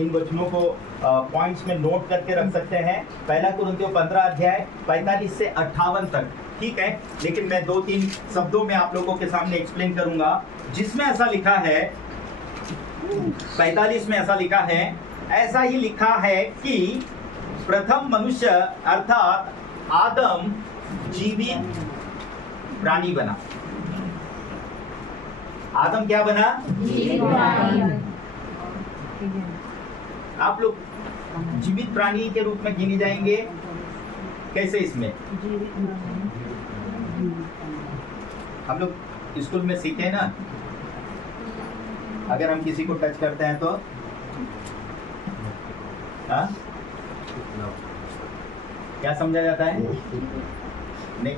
इन वचनों को पॉइंट्स में नोट करके रख सकते हैं। पहला कुरिन्थियों 15 अध्याय 45 से 58 तक, ठीक है, लेकिन मैं 2-3 शब्दों में आप लोगों के सामने एक्सप्लेन करूंगा। जिसमें ऐसा लिखा है, 45 में ऐसा लिखा है, ऐसा ही लिखा है कि प्रथम मनुष्य अर्थात आदम जीवित प्राणी बना। आदम क्या बना? आप लोग जीवित प्राणी के रूप में गिने जाएंगे कैसे? इसमें हम लोग स्कूल में सीखे ना, अगर हम किसी को टच करते हैं तो क्या समझा जाता है? नहीं,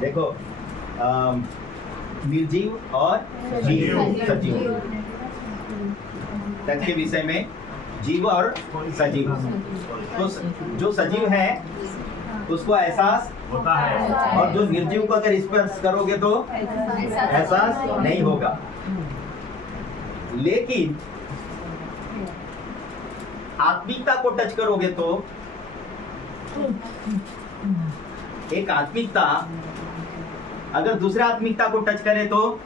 देखो, निर्जीव और सजीव, टच के विषय में जीव और सजीव। तो जो सजीव है उसको एहसास होता है, और जो निर्जीव को अगर स्पर्श करोगे तो एहसास नहीं होगा। लेकिन आत्मिकता को टच करोगे तो एक आत्मिकता अगर दूसरे आत्मिकता को टच करे तो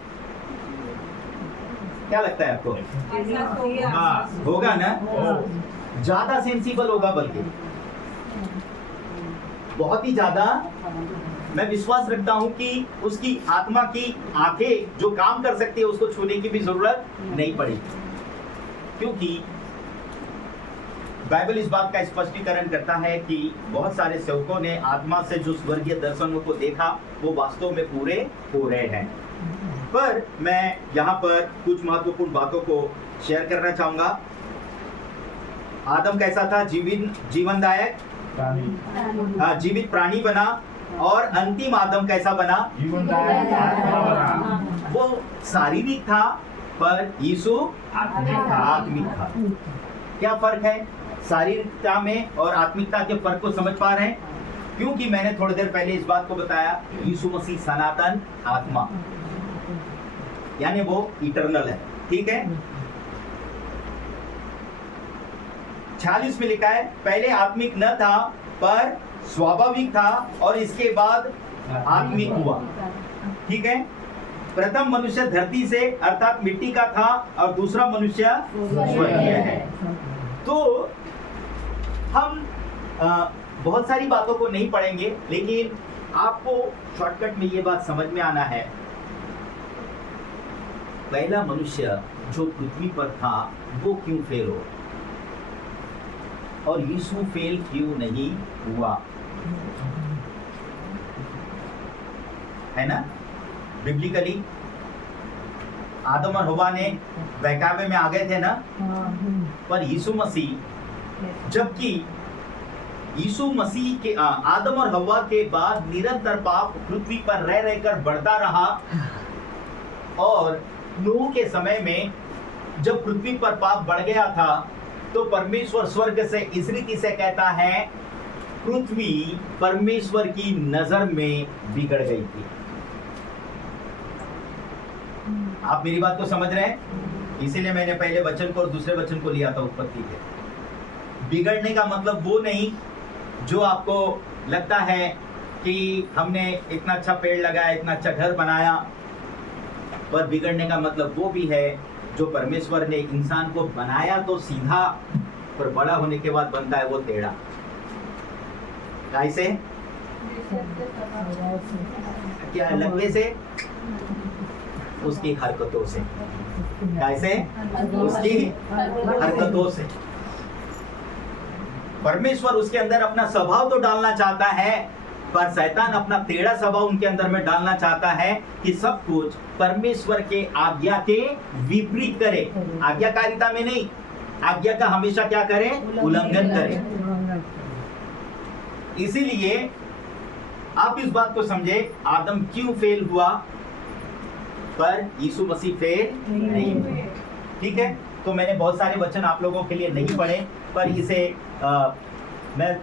क्या लगता है आपको? होगा ना, ज्यादा सेंसिबल होगा, बल्कि बहुत ही ज्यादा। मैं विश्वास रखता हूं कि उसकी आत्मा की आंखें जो काम कर सकती है उसको छूने की भी जरूरत नहीं पड़ेगी, क्योंकि बाइबल इस बात का स्पष्टीकरण करता है कि बहुत सारे सेवकों ने आत्मा से जो स्वर्गीय दर्शनों को देखा वो वास्तव में पूरे हो रहे हैं। पर मैं यहाँ पर कुछ महत्वपूर्ण बातों को शेयर करना चाहूंगा। आदम कैसा था? जीवनदायक जीवित प्राणी बना। और अंतिम आदम कैसा बना? जीवनदायक आत्मा बना। वो शारीरिक था, पर यीशु आत्मिक था। क्या फर्क है शारीरिकता में और आत्मिकता के फर्क को समझ पा रहे हैं? क्योंकि मैंने थोड़ी देर पहले इस बात को बताया, यीशु मसीह सनातन आत्मा, यानी वो इटर्नल है। ठीक है। 46 में लिखा है, पहले आत्मिक न था पर स्वाभाविक था और इसके बाद आत्मिक हुआ। ठीक है। प्रथम मनुष्य धरती से अर्थात मिट्टी का था और दूसरा मनुष्य स्वर्गीय है। तो हम बहुत सारी बातों को नहीं पढ़ेंगे, लेकिन आपको शॉर्टकट में ये बात समझ में आना है, पहला मनुष्य जो पृथ्वी पर था वो क्यों फेल हो और यीशु फेल क्यों नहीं हुआ, है ना? बिब्लिकली आदम और हवा ने बहकावे में आ गए थे ना, पर यीशु मसीह, जबकि यीशु मसीह के आदम और हवा के बाद निरंतर पाप पृथ्वी पर रह रहकर बढ़ता रहा, और नूह के समय में जब पृथ्वी पर पाप बढ़ गया था तो परमेश्वर स्वर्ग से इस रीति से कहता है, पृथ्वी परमेश्वर की नजर में बिगड़ गई थी। आप मेरी बात को समझ रहे हैं? इसीलिए मैंने पहले वचन को और दूसरे वचन को लिया था उत्पत्ति के। बिगड़ने का मतलब वो नहीं जो आपको लगता है कि हमने इतना अच्छा पेड़ लगाया, इतना अच्छा घर बनाया, पर बिगड़ने का मतलब वो भी है जो परमेश्वर ने इंसान को बनाया तो सीधा, पर बड़ा होने के बाद बनता है वो टेढ़ा। कैसे? क्या लंबे से? उसकी हरकतों से। कैसे? उसकी हरकतों से। परमेश्वर उसके अंदर अपना स्वभाव तो डालना चाहता है, पर शैतान अपना टेढ़ा स्वभाव उनके अंदर में डालना चाहता है कि सब कुछ परमेश्वर के आज्ञा के विपरीत करे। आज्ञाकारिता में नहीं, आज्ञा का हमेशा क्या करे? उल्लंघन करे। इसीलिए आप इस बात को समझे, आदम क्यों फेल हुआ पर यीशु मसीह फेल नहीं हुए। ठीक है। तो मैंने बहुत सारे वचन आप लोगों के लिए नहीं पढ़े, पर इसे मैं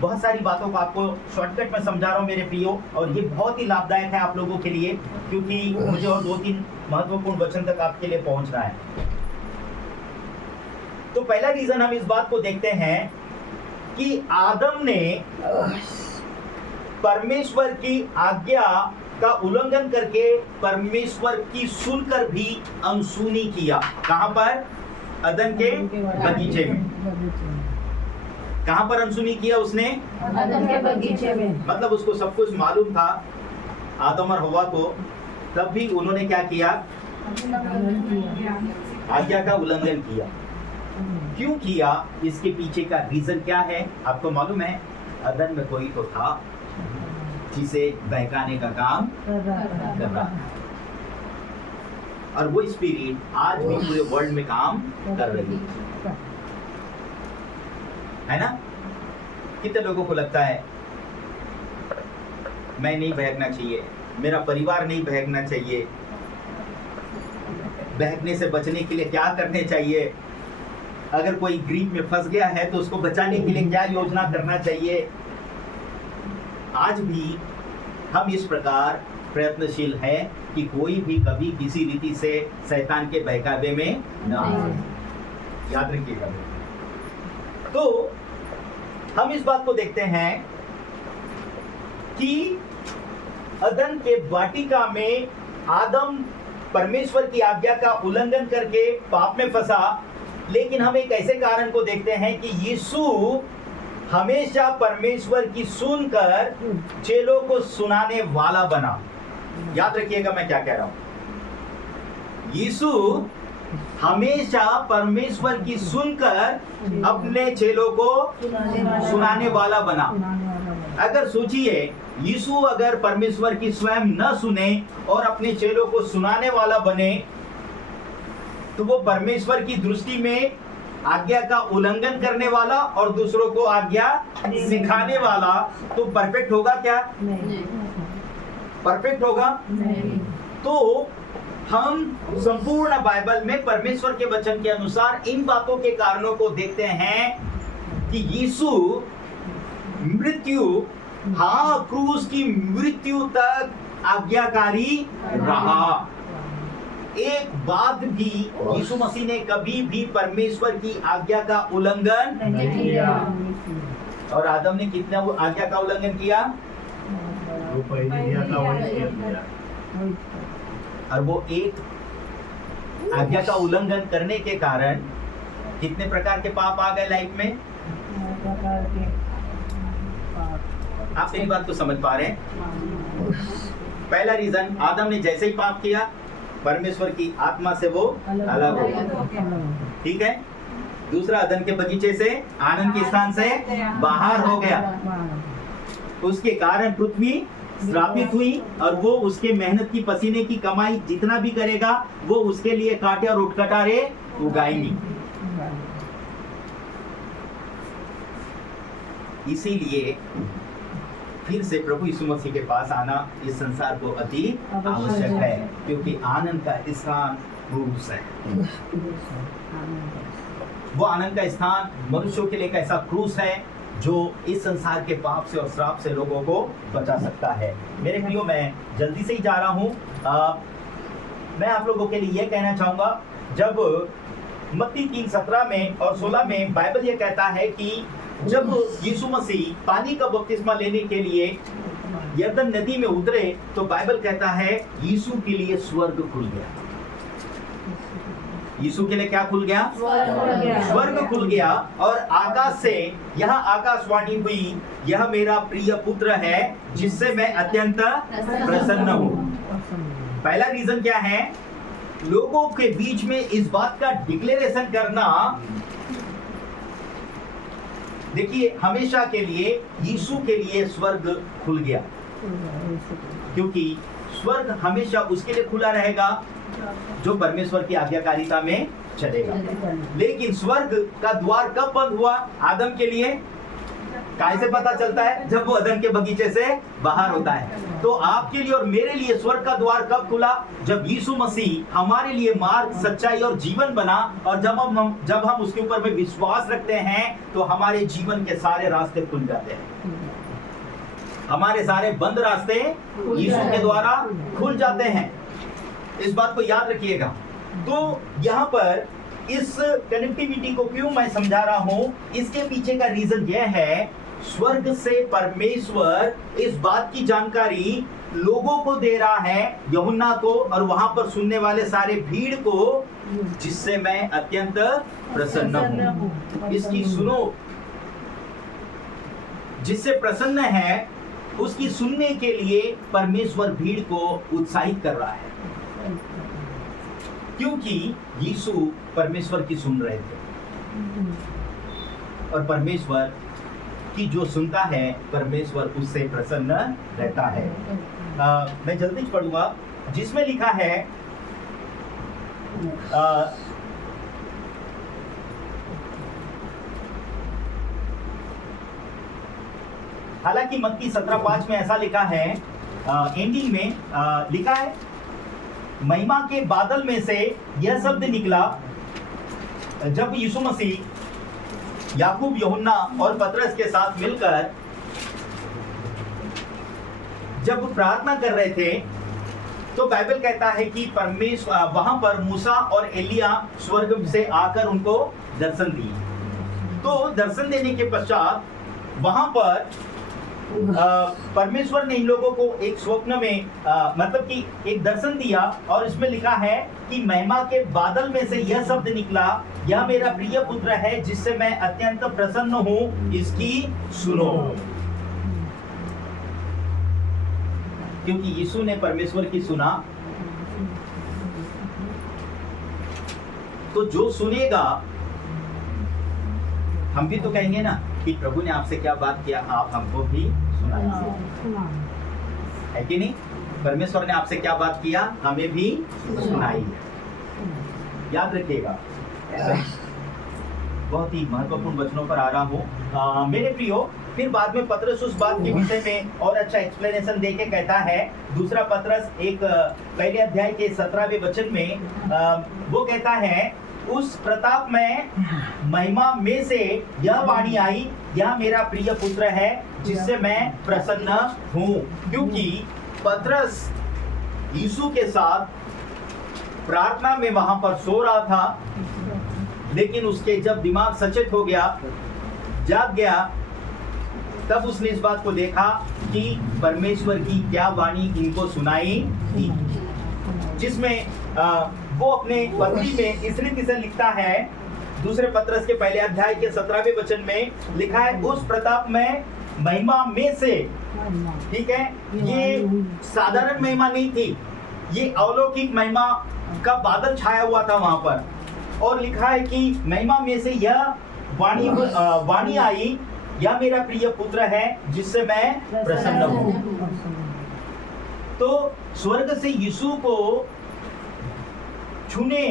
बहुत सारी बातों को आपको शॉर्टकट में समझा रहा हूँ मेरे प्रियो, और ये बहुत ही लाभदायक है आप लोगों के लिए, क्योंकि मुझे और 2-3 महत्वपूर्ण वचन तक आपके लिए पहुंचना है। तो पहला रीजन हम इस बात को देखते हैं कि आदम ने परमेश्वर की आज्ञा का उल्लंघन करके परमेश्वर की सुनकर भी अनसुनी किया। कहां पर? अदन के बगीचे में। कहां पर अनसुनी किया उसने? अदन के बगीचे में। मतलब उसको सब कुछ मालूम था आदम और हवा को, तब भी उन्होंने क्या किया? आज्ञा का उल्लंघन किया। क्यों किया? इसके पीछे का रीजन क्या है आपको मालूम है? अदन में कोई तो था जिसे बहकाने का काम कर रहा है, और वो स्पिरिट आज भी पूरे वर्ल्ड में काम कर रही है ना? कितने लोगों को लगता है मैं नहीं बहकना चाहिए, मेरा परिवार नहीं बहकना चाहिए, बहकने से बचने के लिए क्या करने चाहिए, अगर कोई ग्रीप में फंस गया है तो उसको बचाने के लिए क्या योजना करना चाहिए? आज भी हम इस प्रकार प्रयत्नशील हैं कि कोई भी कभी किसी रीति से शैतान के बहकावे में न आए। याद रखिएगा। तो हम इस बात को देखते हैं कि अदन के वाटिका में आदम परमेश्वर की आज्ञा का उल्लंघन करके पाप में फंसा, लेकिन हम एक ऐसे कारण को देखते हैं कि यीशु हमेशा परमेश्वर की सुनकर चेलों को सुनाने वाला बना। याद रखिएगा मैं क्या कह रहा हूं। यीशु हमेशा परमेश्वर की सुनकर अपने चेलों को सुनाने वाला बना। अगर सोचिए, यीशु अगर परमेश्वर की स्वयं न सुने और अपने चेलों को सुनाने वाला बने, तो वो परमेश्वर की दृष्टि में आज्ञा का उल्लंघन करने वाला और दूसरों को आज्ञा सिखाने वाला, तो परफेक्ट होगा क्या? परफेक्ट होगा? तो हम संपूर्ण बाइबल में परमेश्वर के वचन के अनुसार इन बातों के कारणों को देखते हैं कि यीशु मृत्यु, हाँ, क्रूस की मृत्यु तक आज्ञाकारी रहा। एक बात भी यीशु मसीह ने कभी भी परमेश्वर की आज्ञा का उल्लंघन नहीं किया। और आदम ने कितना वो आज्ञा का उल्लंघन किया? वो पहले दिया था वही किया। और वो एक आज्ञा का उल्लंघन करने के कारण कितने प्रकार के पाप आ गए लाइफ में? आप मेरी बात को समझ पा रहे हैं? पहला रीजन, आदम ने जैसे ही पाप किया परमेश्वर की आत्मा से वो अलग हो गया, ठीक है। दूसरा, अदन के बगीचे से, आनंद के स्थान से बाहर हो गया। उसके कारण पृथ्वी श्रापित हुई और वो उसके मेहनत की, पसीने की कमाई जितना भी करेगा वो उसके लिए कांटे और उठकटारे उगाएंगी। इसीलिए फिर से प्रभु यीशु मसीह के पास आना इस संसार को अति आवश्यक है, क्योंकि आनंद का स्थान क्रूस है। वो आनंद का स्थान मनुष्यों के लिए एक ऐसा क्रूस है जो इस संसार के पाप से और श्राप से लोगों को बचा सकता है। मेरे प्रियो, मैं जल्दी से ही जा रहा हूँ। मैं आप लोगों के लिए यह कहना चाहूँगा, जब मत्ती 3:17 में और 16 में बाइबल ये कहता है कि जब यीशु मसीह पानी का बपतिस्मा लेने के लिए यरदन नदी में उतरे, तो बाइबल कहता है यीशु के लिए स्वर्ग खुल गया। यीशु के लिए क्या खुल गया? स्वर्ग खुल गया और आकाश से यह आकाशवाणी हुई, यह मेरा प्रिय पुत्र है जिससे मैं अत्यंत प्रसन्न हूँ। पहला रीजन क्या है? लोगों के बीच में इस बात का डिक्लेरेशन करना। देखिए, हमेशा के लिए यीशु के लिए स्वर्ग खुल गया, क्योंकि स्वर्ग हमेशा उसके लिए खुला रहेगा जो परमेश्वर की आज्ञाकारिता में चलेगा। लेकिन स्वर्ग का द्वार कब बंद हुआ आदम के लिए? कैसे पता चलता है? जब वो अदन के बगीचे से बाहर होता है। तो आपके लिए और मेरे लिए स्वर्ग का द्वार कब खुला? जब यीशु मसीह हमारे लिए मार्ग, सच्चाई और जीवन बना, और जब हम उसके ऊपर में विश्वास रखते हैं तो हमारे जीवन के सारे रास्ते खुल जाते हैं। हमारे सारे बंद रास्ते यीशु के द्वारा खुल जाते हैं। इस बात को याद रखिएगा। तो यहाँ पर इस कनेक्टिविटी को क्यों मैं समझा रहा हूँ, इसके पीछे का रीजन यह है, स्वर्ग से परमेश्वर इस बात की जानकारी लोगों को दे रहा है, यूहन्ना को और वहां पर सुनने वाले सारे भीड़ को, जिससे मैं अत्यंत प्रसन्न हूँ। इसकी सुनो। जिससे प्रसन्न है उसकी सुनने के लिए परमेश्वर भीड़ को उत्साहित कर रहा है, क्योंकि यीशु परमेश्वर की सुन रहे थे और परमेश्वर की जो सुनता है परमेश्वर उससे प्रसन्न रहता है। मैं जल्दी पढ़ूंगा जिसमें लिखा है हालांकि मत्ती 17:5 में ऐसा लिखा है, एंडिंग में लिखा है, महिमा के बादल में से यह शब्द निकला जब यीशु मसीह याकूब, यूहन्ना और पतरस के साथ मिलकर जब प्रार्थना कर रहे थे, तो बाइबल कहता है कि परमेश्वर वहां पर मूसा और एलिया स्वर्ग से आकर उनको दर्शन दिए। तो दर्शन देने के पश्चात वहां पर परमेश्वर ने इन लोगों को एक स्वप्न में मतलब कि एक दर्शन दिया, और इसमें लिखा है कि महिमा के बादल में से यह शब्द निकला, यह मेरा प्रिय पुत्र है जिससे मैं अत्यंत प्रसन्न हूं, इसकी सुनो। क्योंकि यीशु ने परमेश्वर की सुना, तो जो सुनेगा, हम भी तो कहेंगे ना कि प्रभु ने आपसे क्या बात किया, आप हमको भी सुनाइए, है कि नहीं? परमेश्वर ने आपसे क्या बात किया, हमें भी सुनाइए। याद रखिएगा। बहुत ही महत्वपूर्ण वचनों पर आ रहा हूँ। मेरे प्रियो, फिर बाद में पतरस उस बात के विषय में और अच्छा एक्सप्लेनेशन देके कहता है, दूसरा पतरस पहले अध्याय के 17वें वचन में वो कहता है, उस प्रताप में महिमा में से यह वाणी आई, यह मेरा प्रिय पुत्र है जिससे मैं प्रसन्न हूँ। क्योंकि पतरस यीशु के साथ प्रार्थना में वहां पर सो रहा था, लेकिन उसके जब दिमाग सचेत हो गया, जाग गया, तब उसने इस बात को देखा कि परमेश्वर की क्या वाणी इनको सुनाई थी, जिसमें वो अपने पत्री में इस रीति से लिखता है, दूसरे पत्रस के पहले अध्याय के 17वें वचन में लिखा है, उस प्रताप में महिमा में से, ठीक है, ये साधारण महिमा नहीं थी, ये अलौकिक महिमा का बादल छाया हुआ था वहां पर, और लिखा है कि महिमा में से यह वाणी आई, यह मेरा प्रिय पुत्र है जिससे मैं प्रसन्न हूं। तो स्वर्ग से यीशु को छूने,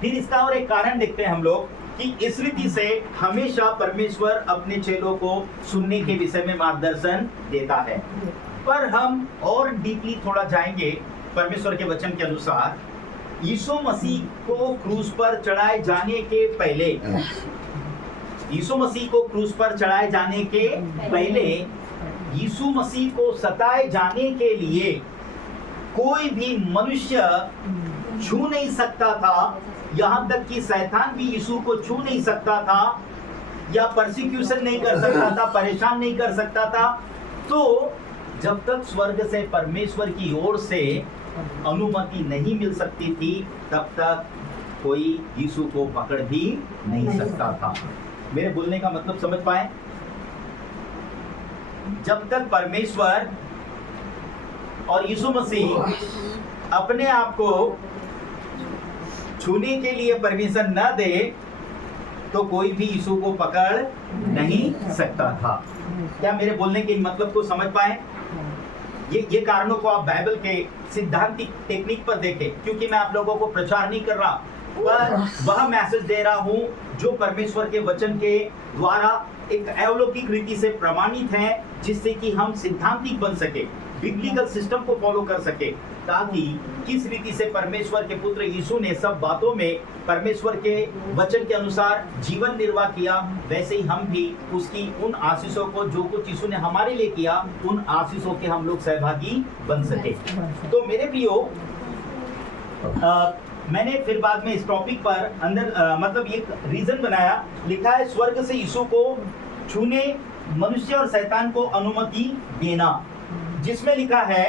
फिर इसका और एक कारण देखते हैं हम लोग कि इस रीति से हमेशा परमेश्वर अपने चेलों को सुनने के विषय में मार्गदर्शन देता है। पर हम और डीपली थोड़ा जाएंगे परमेश्वर के वचन के अनुसार। यीशु मसीह को क्रूस पर चढ़ाए जाने के पहले, यीशु मसीह को क्रूस पर चढ़ाए जाने के पहले, यीशु मसीह को सताए जाने के लिए कोई भी मनुष्य छू नहीं सकता था, यहाँ तक कि शैतान भी यीशु को छू नहीं सकता था, या परसिक्यूशन नहीं कर सकता था, परेशान नहीं कर सकता था। तो जब तक स्वर्ग से परमेश्वर की ओर से अनुमति नहीं मिल सकती थी, तब तक कोई यीशु को पकड़ भी नहीं सकता था। मेरे बोलने का मतलब समझ पाए? जब तक परमेश्वर और यीशु मसीह अपने आप को छूने के लिए परमिशन न दे, तो कोई भी यीशु को पकड़ नहीं सकता था। क्या मेरे बोलने के मतलब को समझ पाए? ये कारणों को आप बाइबल के सिद्धांतिक टेक्निक पर देखें, क्योंकि मैं आप लोगों को प्रचार नहीं कर रहा, पर वह मैसेज दे रहा हूं जो परमेश्वर के वचन के द्वारा एक अलौकिक रीति से प्रमाणित है, जिससे कि हम सिद्धांतिक बन सके, बिब्लिकल सिस्टम को फॉलो कर सके, ताकि किस रीति से परमेश्वर के पुत्र यीशु ने सब बातों में परमेश्वर के वचन के अनुसार जीवन निर्वाह किया, वैसे ही हम भी उसकी उन आशीषों को, जो कुछ यीशु ने हमारे लिए किया, उन आशीषों के हम लोग सहभागी बन सके। तो मेरे प्रियो, मैंने फिर बाद में इस टॉपिक पर मतलब एक रीजन बनाया, लिखा है स्वर्ग से यीशु को छूने मनुष्य और शैतान को अनुमति देना, जिसमें लिखा है,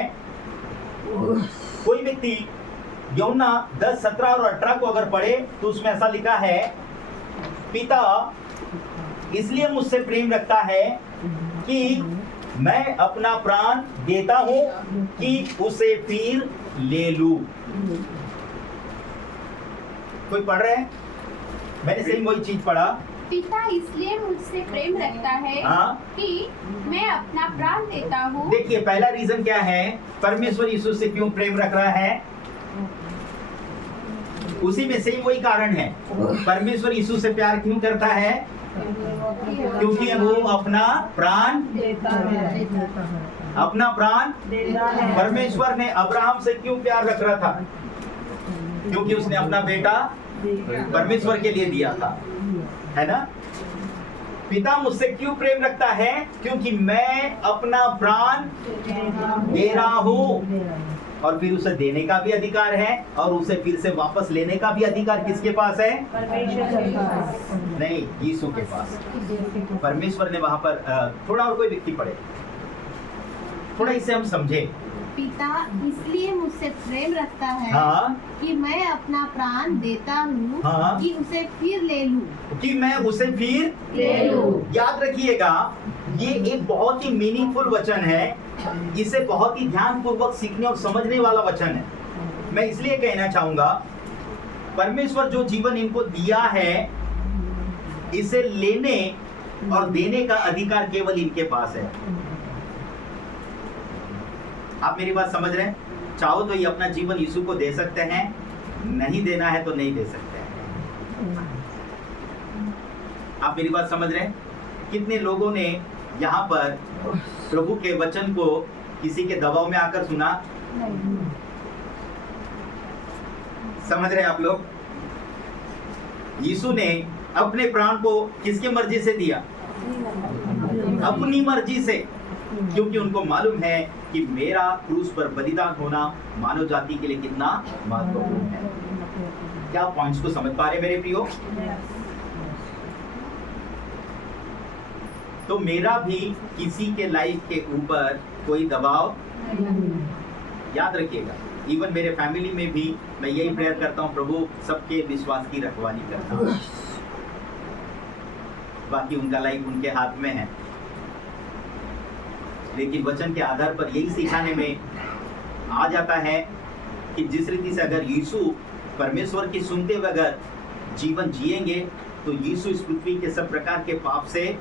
कोई व्यक्ति यूहन्ना 10, 17 और 18 को अगर पढ़े तो उसमें ऐसा लिखा है, पिता इसलिए मुझसे प्रेम रखता है कि मैं अपना प्राण देता हूं कि उसे फिर ले लूं। कोई पढ़ रहे हैं? मैंने सही वही चीज पढ़ा। पिता इसलिए मुझसे प्रेम रखता है कि मैं अपना प्राण देता हूँ। देखिए, पहला रीजन क्या है, परमेश्वर यीशु से क्यों प्रेम रख रहा है? उसी में से वही कारण है। परमेश्वर यीशु से प्यार क्यों करता है? क्योंकि वो अपना प्राण देता है। अपना प्राण परमेश्वर ने अब्राहम से क्यों प्यार रख रहा था? क्योंकि उसने अपना बेटा परमेश्वर के लिए दिया था, है ना? पिता मुझसे क्यों प्रेम रखता है? क्योंकि मैं अपना प्राण दे रहा हूं, और फिर उसे देने का भी अधिकार है, और उसे फिर से वापस लेने का भी अधिकार किसके पास है? परमेश्वर के पास। नहीं, यीशु के पास। परमेश्वर ने वहां पर थोड़ा और कोई व्यक्ति पढ़े, थोड़ा इसे हम समझे। पिता इसलिए मुझसे प्रेम रखता है कि मैं अपना प्राण देता हूँ कि उसे फिर ले लूं। कि मैं उसे फिर ले लूं। याद रखिएगा, ये एक बहुत ही मीनिंगफुल वचन है, इसे बहुत ही ध्यानपूर्वक सीखने और समझने वाला वचन है। मैं इसलिए कहना चाहूंगा, परमेश्वर जो जीवन इनको दिया है, इसे लेने और देने का अधिकार केवल इनके पास है। आप मेरी बात समझ रहे हैं? चाहो तो ये अपना जीवन यीशु को दे सकते हैं, नहीं देना है तो नहीं दे सकते हैं। आप मेरी बात समझ रहे हैं? कितने लोगों ने यहाँ पर प्रभु के वचन को किसी के दबाव में आकर सुना? समझ रहे हैं आप लोग? यीशु ने अपने प्राण को किसके मर्जी से दिया? अपनी मर्जी से, क्योंकि उनको मालूम है कि मेरा क्रूस पर बलिदान होना मानव जाति के लिए कितना महत्वपूर्ण है। क्या पॉइंट्स को समझ पा रहे मेरे प्रियो? तो मेरा भी किसी के लाइफ के ऊपर कोई दबाव, याद रखिएगा, इवन मेरे फैमिली में भी मैं यही प्रेयर करता हूँ, प्रभु सबके विश्वास की रखवाली करता हूँ, बाकी उनका लाइफ उनके हाथ में है। लेकिन वचन के आधार पर यही सिखाने में आ जाता है कि जिस रीति से अगर यीशु परमेश्वर की सुनते हुए अगर जीवन जिएंगे तो यीशु इस पृथ्वी के सब प्रकार के पाप से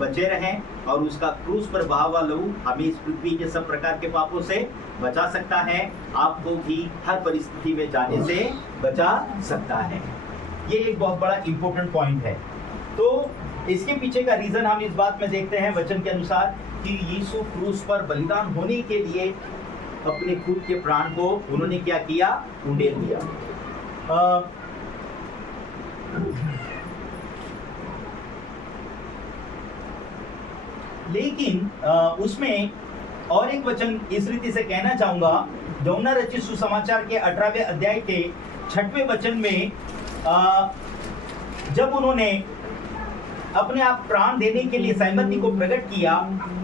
बचे रहें, और उसका क्रूस पर बहा हुआ लहू हमें इस पृथ्वी के सब प्रकार के पापों से बचा सकता है, आपको भी हर परिस्थिति में जाने से बचा सकता है। ये एक बहुत बड़ा इंपॉर्टेंट पॉइंट है। तो इसके पीछे का रीजन हम इस बात में देखते हैं वचन के अनुसार कि यीशु क्रूस पर बलिदान होने के लिए अपने खुद के प्राण को उन्होंने क्या किया? उंडेल दिया। लेकिन उसमें और एक वचन इस रीति से कहना चाहूंगा, यूहन्ना रचित सुसमाचार के 18वें अध्याय के 6वें वचन में जब उन्होंने अपने आप प्राण देने के लिए सहमति को प्रकट किया,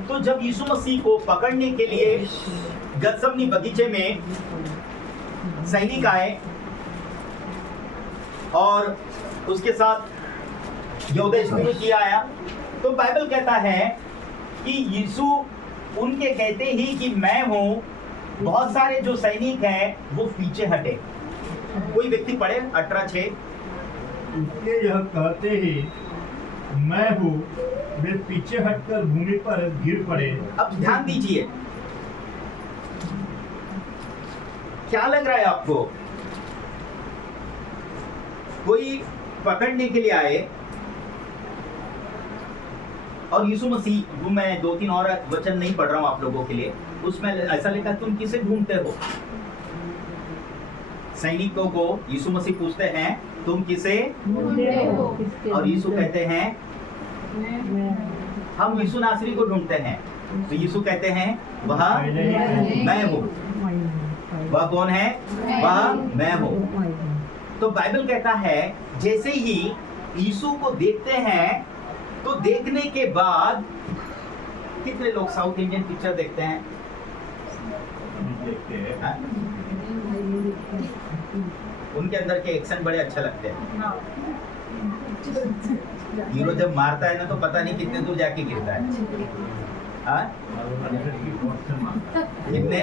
तो जब यीशु मसीह को पकड़ने के लिए गतसमनी बगीचे में सैनिक आए और उसके साथ यहूदा इस्करियोती आया, तो बाइबल कहता है कि यीशु उनके कहते ही कि मैं हूँ, बहुत सारे जो सैनिक हैं वो पीछे हटे। कोई व्यक्ति पढ़े 18:6। उसके यह कहते ही मैं हूँ, वे पीछे हटकर भूमि पर गिर पड़े। अब ध्यान दीजिए, क्या लग रहा है आपको? कोई पकड़ने के लिए आए और यीशु मसीह, मैं 2-3 और वचन नहीं पढ़ रहा हूं आप लोगों के लिए, उसमें ऐसा लिखा तुम किसे ढूंढते हो? सैनिकों को यीशु मसीह पूछते हैं तुम किसे ढूंढते हो? और यीशु कहते हैं हम यीशु नासरी को ढूंढते हैं। तो यीशु कहते हैं वह मैं हूँ। वह कौन है? वह मैं हूँ। तो बाइबल कहता है जैसे ही यीशु को देखते हैं तो देखने के बाद, कितने लोग साउथ इंडियन पिक्चर देखते हैं? उनके अंदर के एक्शन बड़े अच्छे लगते हैं। हीरो जब मारता है ना तो पता नहीं कितने दूर जाके गिरता है। कितने,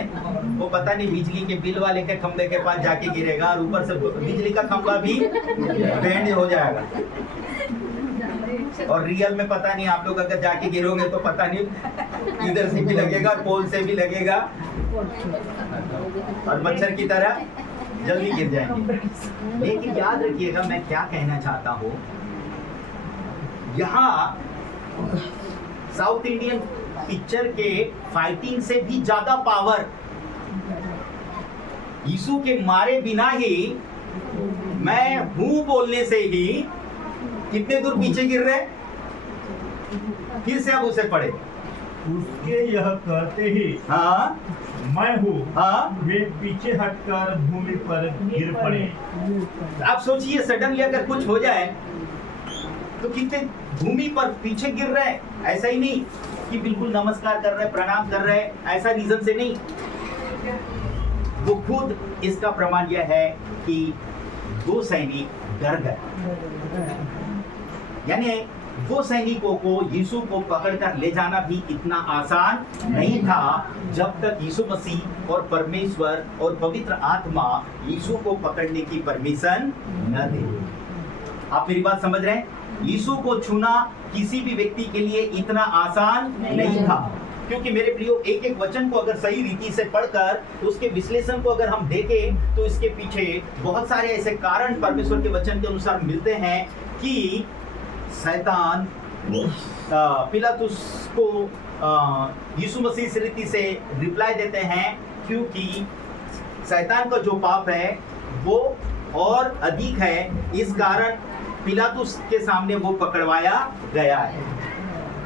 वो पता नहीं बिजली के बिल वाले के खंबे के पास जाके गिरेगा और ऊपर से बिजली का खंबा भी बैंड हो जाएगा। और रियल में पता नहीं, आप लोग अगर जाके गिरोगे तो पता नहीं इधर से भी लगेगा, पोल से भी लगेगा और मच्छर की तरह जल्दी गिर जाएंगे। लेकिन याद रखिएगा मैं क्या कहना चाहता हूँ, यहाँ साउथ इंडियन पिक्चर के फाइटिंग से भी ज्यादा पावर यीशु के मारे बिना ही, मैं हूं बोलने से ही कितने दूर पीछे गिर रहे। फिर से अब उसे पढ़े। उसके यह कहते ही हाँ मैं हूँ, हाँ, वे पीछे हटकर भूमि पर गिर पड़े। आप सोचिए सडनली अगर कुछ हो जाए तो कितने भूमि पर पीछे गिर रहे हैं। ऐसा ही नहीं कि बिल्कुल नमस्कार कर रहे, प्रणाम कर रहे, ऐसा रीजन से नहीं। वो खुद इसका प्रमाण यह है कि 2 सैनिक डर गए, यानी वो सैनिकों को यीशु को पकड़कर ले जाना भी इतना आसान नहीं था जब तक यीशु मसीह और परमेश्वर और पवित्र आत्मा यीशु को पकड़ने की परमिशन न दे। आप मेरी बात समझ रहे हैं? यीशु को छूना किसी भी व्यक्ति के लिए इतना आसान नहीं था। क्योंकि मेरे प्रियो एक एक वचन को अगर सही रीति से पढ़कर उसके विश्लेषण को अगर हम देखें तो इसके पीछे बहुत सारे ऐसे कारण परमेश्वर के वचन के अनुसार मिलते हैं कि शैतान पिलातुस को यीशु मसीह इस रीति से रिप्लाई देते हैं, क्योंकि शैतान का जो पाप है वो और अधिक है, इस कारण पिलातुस के सामने वो पकड़वाया गया है।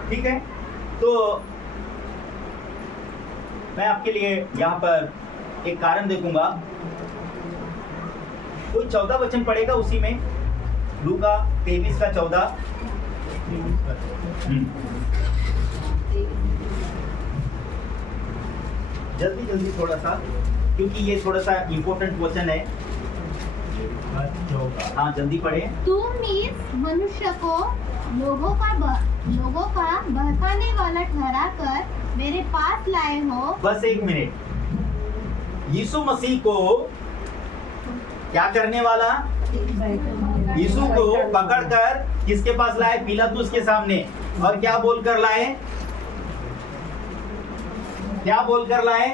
ठीक है, तो मैं आपके लिए यहाँ पर एक कारण देखूंगा। कोई 14 वचन पढ़ेगा उसी में, लूका 23 का 14। जल्दी जल्दी थोड़ा सा, क्योंकि ये थोड़ा सा इम्पोर्टेंट वचन है। हाँ जल्दी पढ़े। तुम इस मनुष्य को लोगों का बहकाने वाला ठहरा कर मेरे पास लाए हो। बस एक मिनट, यीशु मसीह को क्या करने वाला? यीशु को पकड़कर किसके पास लाए? पिलातुस के सामने। और क्या बोलकर लाए? क्या बोलकर लाए?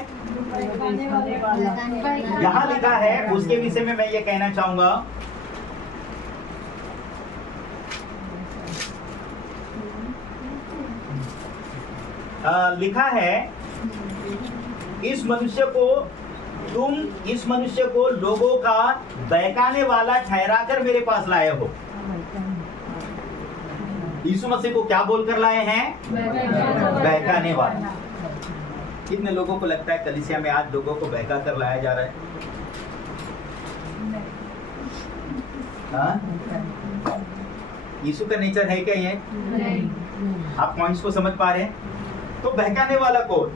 यहाँ लिखा है, उसके विषय में मैं ये कहना चाहूंगा। लिखा है, इस मनुष्य को लोगों का बहकाने वाला ठहराकर मेरे पास लाए हो। यीशु मसीह को क्या बोलकर लाए हैं? बहकाने वाला। कितने लोगों को लगता है कलीसिया में आज लोगों को बहका कर लाया जा रहा है? हाँ? यीशु का नेचर है क्या ये? आप पॉइंट्स को समझ पा रहे हैं? तो बहकाने वाला कौन?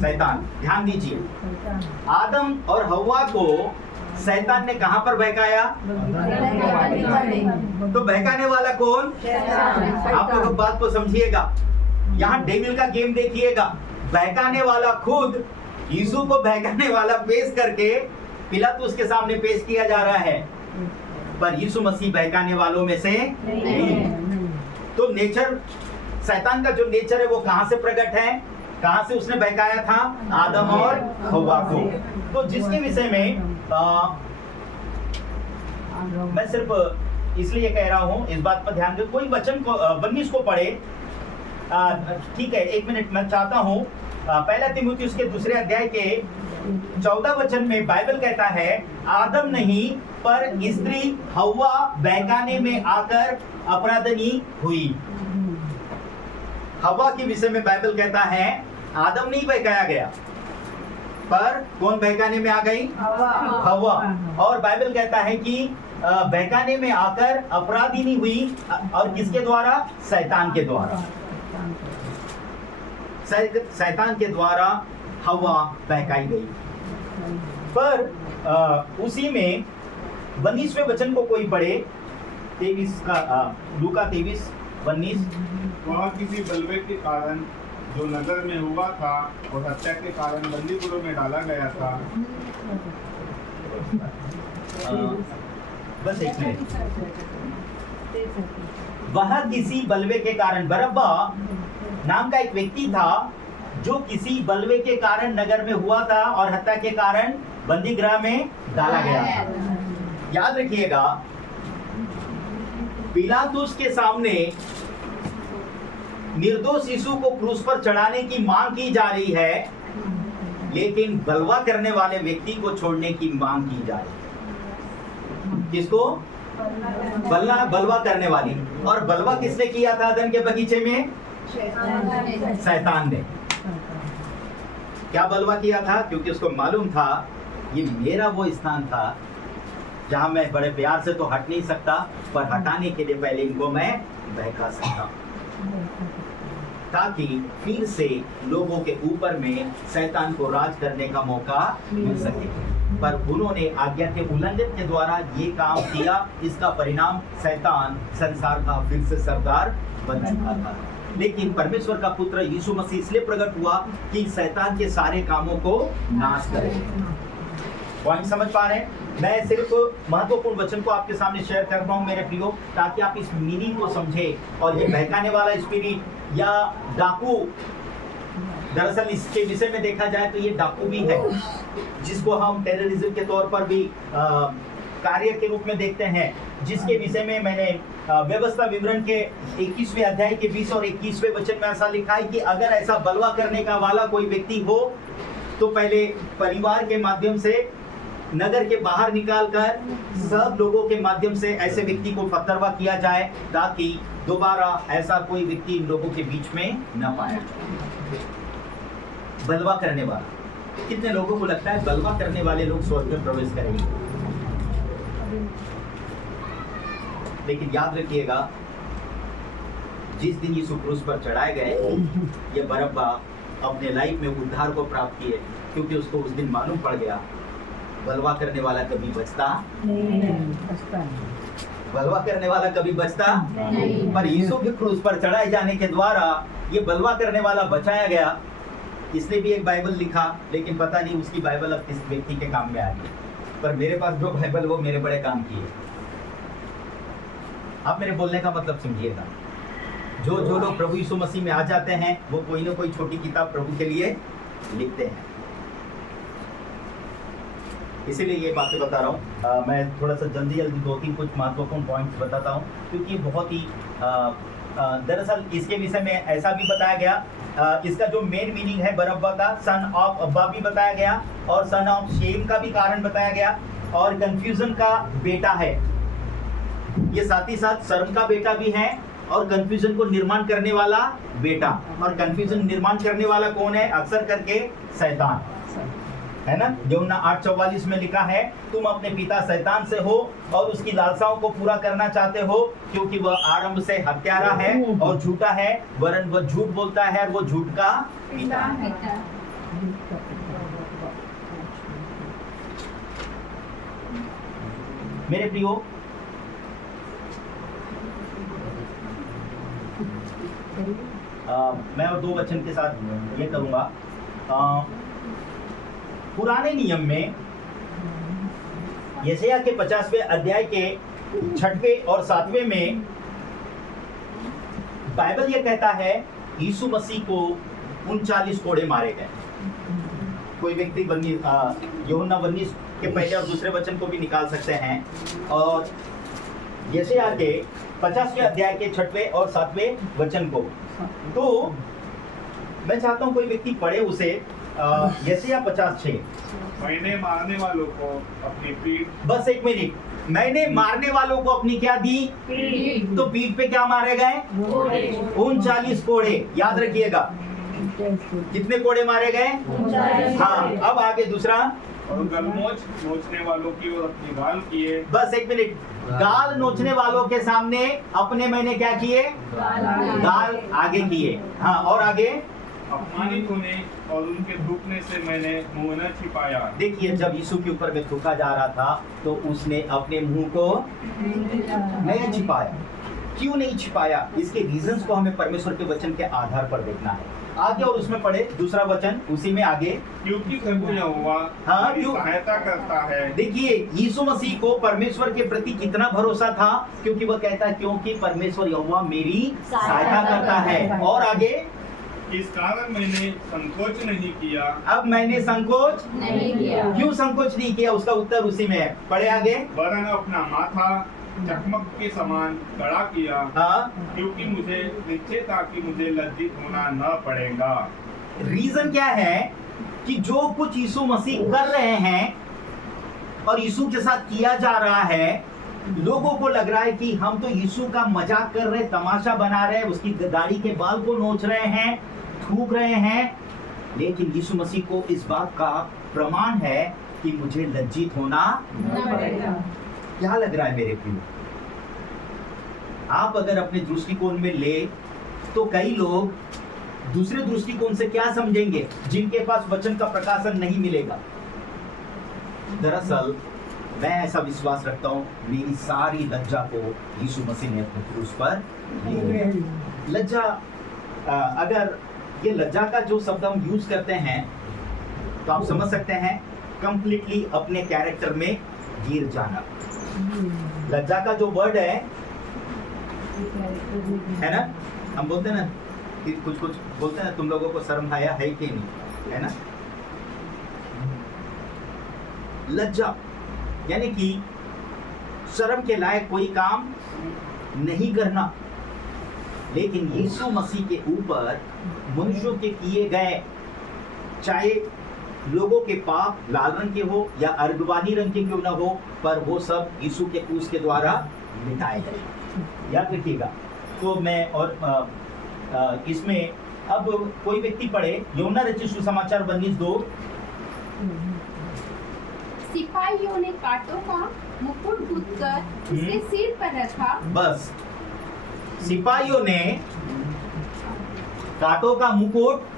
शैतान। ध्यान दीजिए, आदम और हव्वा को शैतान ने कहां पर बहकाया? तो बहकाने वाला कौन? आप लोग बात को समझिएगा, यहाँ डेविल का गेम देखिएगा। बहकाने वाला खुद यीशु को बहकाने वाला पेश करके पिलातुस के सामने पेश किया जा रहा है, पर यीशु मसीह बहकाने वालों में से नहीं। तो नेचर, शैतान का जो नेचर है वो कहां से प्रकट है? कहां से उसने बहकाया था? आदम और हव्वा को। तो जिसके विषय में मैं सिर्फ इसलिए कह रहा हूं, इस बात पर ध्यान दे। कोई वचन को 19 को पढ़े। ठीक है, एक मिनट, मैं चाहता हूं पहला तीमुथियुस के 2 अध्याय के 14 वचन में बाइबल कहता है, आदम नहीं पर स्त्री हव्वा बहकाने में आकर अपराधनी हुई। हव्वा के विषय में बाइबल कहता है आदम नहीं बहकाया गया, पर कौन बहकाने में आ गई? हव्वा। और बाइबल कहता है कि बहकाने में आकर अपराधिनी हुई, और किसके द्वारा? शैतान के द्वारा। शैतान के द्वारा हव्वा बहकाई गई। पर उसी में 19वें वचन को कोई पढ़े, 23 का लूका 23:19। वह किसी बलवे के कारण जो नगर में हुआ था और हत्या के कारण बंदीपुरों में डाला गया था। बस एक मिनट। वह किसी बलवे के कारण, बरअब्बा नाम का एक व्यक्ति था जो किसी बलवे के कारण नगर में हुआ था और हत्या के कारण बंदी गृह में डाला गया था। याद रखिएगा, पिलातुस के सामने निर्दोष यीशु को क्रूस पर चढ़ाने की मांग की जा रही है, लेकिन बलवा करने वाले व्यक्ति को छोड़ने की मांग की जा रही है। किसको? बलवा करने वाली। और बलवा किसने किया था अदन के बगीचे में? शैतान ने। क्या बलवा किया था? क्योंकि उसको मालूम था ये मेरा वो स्थान था जहां मैं बड़े प्यार से तो हट नहीं सकता, पर हटाने के लिए पहले इनको मैं बहका सकता, ताकि फिर से लोगों के ऊपर में शैतान को राज करने का मौका मिल सके। पर उन्होंने आज्ञा के उल्लंघन के द्वारा ये काम किया। इसका परिणाम शैतान संसार का फिर से सरदार बन चुका था। लेकिन परमेश्वर का पुत्र यीशु मसीह इसलिए प्रकट हुआ कि शैतान के सारे कामों को नाश करे। पॉइंट समझ पा रहे हैं? मैं सिर्फ महत्वपूर्ण वचन को आपके सामने शेयर कर रहा हूँ मेरे प्रियो, ताकि आप इस मीनिंग को समझें। और ये बहकाने वाला स्पिरिट या डाकू, दरअसल इसके विषय में देखा जाए तो ये डाकू भी है, जिसको हम टेररिज्म के तौर पर भी कार्य के रूप में देखते हैं, जिसके विषय में मैंने व्यवस्था विवरण के 21वें अध्याय के 20 और 21वें वचन में ऐसा लिखा है कि अगर ऐसा बलवा करने का वाला कोई व्यक्ति हो तो पहले परिवार के माध्यम से, नगर के बाहर निकालकर सब लोगों के माध्यम से ऐसे व्यक्ति को फतरवा किया जाए, ताकि दोबारा ऐसा कोई व्यक्ति इन लोगों के बीच में न पाया जाए। बलवा करने वाला, कितने लोगों को लगता है बलवा करने वाले लोग स्वर्ग में प्रवेश करेंगे? लेकिन याद रखिएगा, जिस दिन यीशु क्रूस पर चढ़ाए गए, ये बरअब्बा अपने लाइफ में उद्धार को प्राप्त किए, क्योंकि उसको उस दिन मालूम पड़ गया बलवा करने वाला कभी बचता नहीं। बलवा करने वाला कभी बचता नहीं। पर यीशु के क्रूस पर चढ़ाए जाने के द्वारा ये बलवा करने वाला बचाया गया। इसने भी एक बाइबल लिखा, लेकिन पता नहीं उसकी बाइबल अब किस व्यक्ति के काम में आ गई। पर मेरे पास जो बाइबल, वो मेरे बड़े काम की है। आप मेरे बोलने का मतलब समझिएगा। जो लोग प्रभु यीशु मसीह में आ जाते हैं, वो कोई ना कोई छोटी किताब प्रभु के लिए लिखते हैं। इसीलिए ये बातें बता रहा हूँ। मैं थोड़ा सा जल्दी 2-3 कुछ महत्वपूर्ण पॉइंट्स बताता हूँ, क्योंकि बहुत ही दरअसल इसके विषय में ऐसा भी बताया गया। इसका जो मेन मीनिंग है बरअब्बा का, सन ऑफ अब्बा भी बताया गया, और सन ऑफ शेम का भी कारण बताया गया, और कंफ्यूजन का बेटा है। ये साथ ही साथ शर्म का बेटा भी है, और कंफ्यूजन को निर्माण करने वाला बेटा। और कंफ्यूजन निर्माण करने वाला कौन है? अक्सर करके शैतान, है ना। यूहन्ना 8:44 में लिखा है, तुम अपने पिता शैतान से हो और उसकी लालसाओं को पूरा करना चाहते हो, क्योंकि वह आरंभ से हत्यारा है और झूठा है, वरन वह झूठ बोलता है और वो झूठ का पिता है। मेरे प्रियो, मैं और 2 वचन के साथ ये करूंगा। पुराने नियम में यशायाह के 50वें अध्याय के 6वें और 7वें में बाइबल ये कहता है यीशु मसीह को 39 कोड़े मारे गए। कोई व्यक्ति यूहन्ना 19 के पहले और दूसरे वचन को भी निकाल सकते हैं, और यशायाह के 50वें अध्याय के 6वें और 7वें वचन को। तो मैं चाहता हूं कोई व्यक्ति पढ़े उसे, यशायाह 50:6। मैंने मारने वालों को अपनी पीठ, बस 1 मिनट, मैंने मारने वालों को अपनी क्या दी? पीठ। तो पीठ पे क्या मारे गए? 39 कोड़े। याद रखिएगा, कितने कोड़े मारे गए? हाँ, अब आगे दूसरा। और गलमोच नोचने वालों की ओर अपनी गाल किए। बस 1 मिनट, गाल नोचने वालों के सामने अपने मैंने क्या किए? गाल आगे किए। हाँ, और आगे अपमानित होने और उनके थूकने से मैंने मुंह न छिपाया। देखिए, जब यीशु के ऊपर में थूका जा रहा था तो उसने अपने मुंह को नहीं छिपाया। क्यों नहीं छिपाया? इसके रीजंस को हमें परमेश्वर के वचन के आधार पर देखना है। आगे और उसमें पढ़े दूसरा वचन, उसी में आगे, क्योंकि प्रभु यहोवा हमारी सहायता करता है। देखिए, यीशु मसीह को परमेश्वर के प्रति कितना भरोसा था, क्योंकि वह कहता है क्योंकि परमेश्वर यहोवा मेरी सहायता करता है। और आगे, इस कारण मैंने संकोच नहीं किया। अब मैंने संकोच नहीं किया। क्यों संकोच नहीं किया? उसका उत्तर उसी में है। पढ़े आगे। वरन अपना माथा चकमक के समान खड़ा किया। हाँ, क्योंकि मुझे निश्चय था कि मुझे लज्जित होना न पड़ेगा। रीजन क्या है कि जो कुछ यीशु मसीह कर रहे हैं और यीशु के साथ किया जा रहा है, लोगों को लग रहा है कि हम तो यीशु का मजाक कर रहे, तमाशा बना रहे, उसकी दाढ़ी के बाल को नोच रहे हैं, थूक रहे हैं, लेकिन यीशु मसीह को इस बात का प्रमाण है कि मुझे लज्जित होना न पड़ेगा। क्या लग रहा है मेरे प्रिय? आप अगर अपने दृष्टिकोण में ले तो कई लोग दूसरे दृष्टिकोण से क्या समझेंगे, जिनके पास वचन का प्रकाशन नहीं मिलेगा। दरअसल मैं ऐसा विश्वास रखता हूँ, मेरी सारी लज्जा को यीशु मसीह ने अपने क्रूस पर ली। लज्जा, अगर ये लज्जा का जो शब्द हम यूज करते हैं तो आप समझ सकते हैं कंप्लीटली अपने कैरेक्टर में गिर जाना। लज्जा का जो वर्ड है ना, हम बोलते हैं ना कि कुछ बोलते हैं ना, तुम लोगों को शर्म आया है कि नहीं, है ना। लज्जा यानी कि शर्म के लायक कोई काम नहीं करना। लेकिन यीशु मसीह के ऊपर मनुष्यों के किए गए, चाहे लोगों के पाप लाल रंग के हो या अर्गवानी रंग के क्यों ना हो, पर वो सब यीशु के क्रूस के द्वारा मिटाए गए। याद रखिएगा। तो मैं और इसमें अब कोई व्यक्ति पढ़े यूहन्ना रचित सुसमाचार 22:2। सिपाहियों ने कांटों का मुकुट गूंथकर उसके सिर पर रखा। बस, सिपाहियों ने कांटों का मुकुट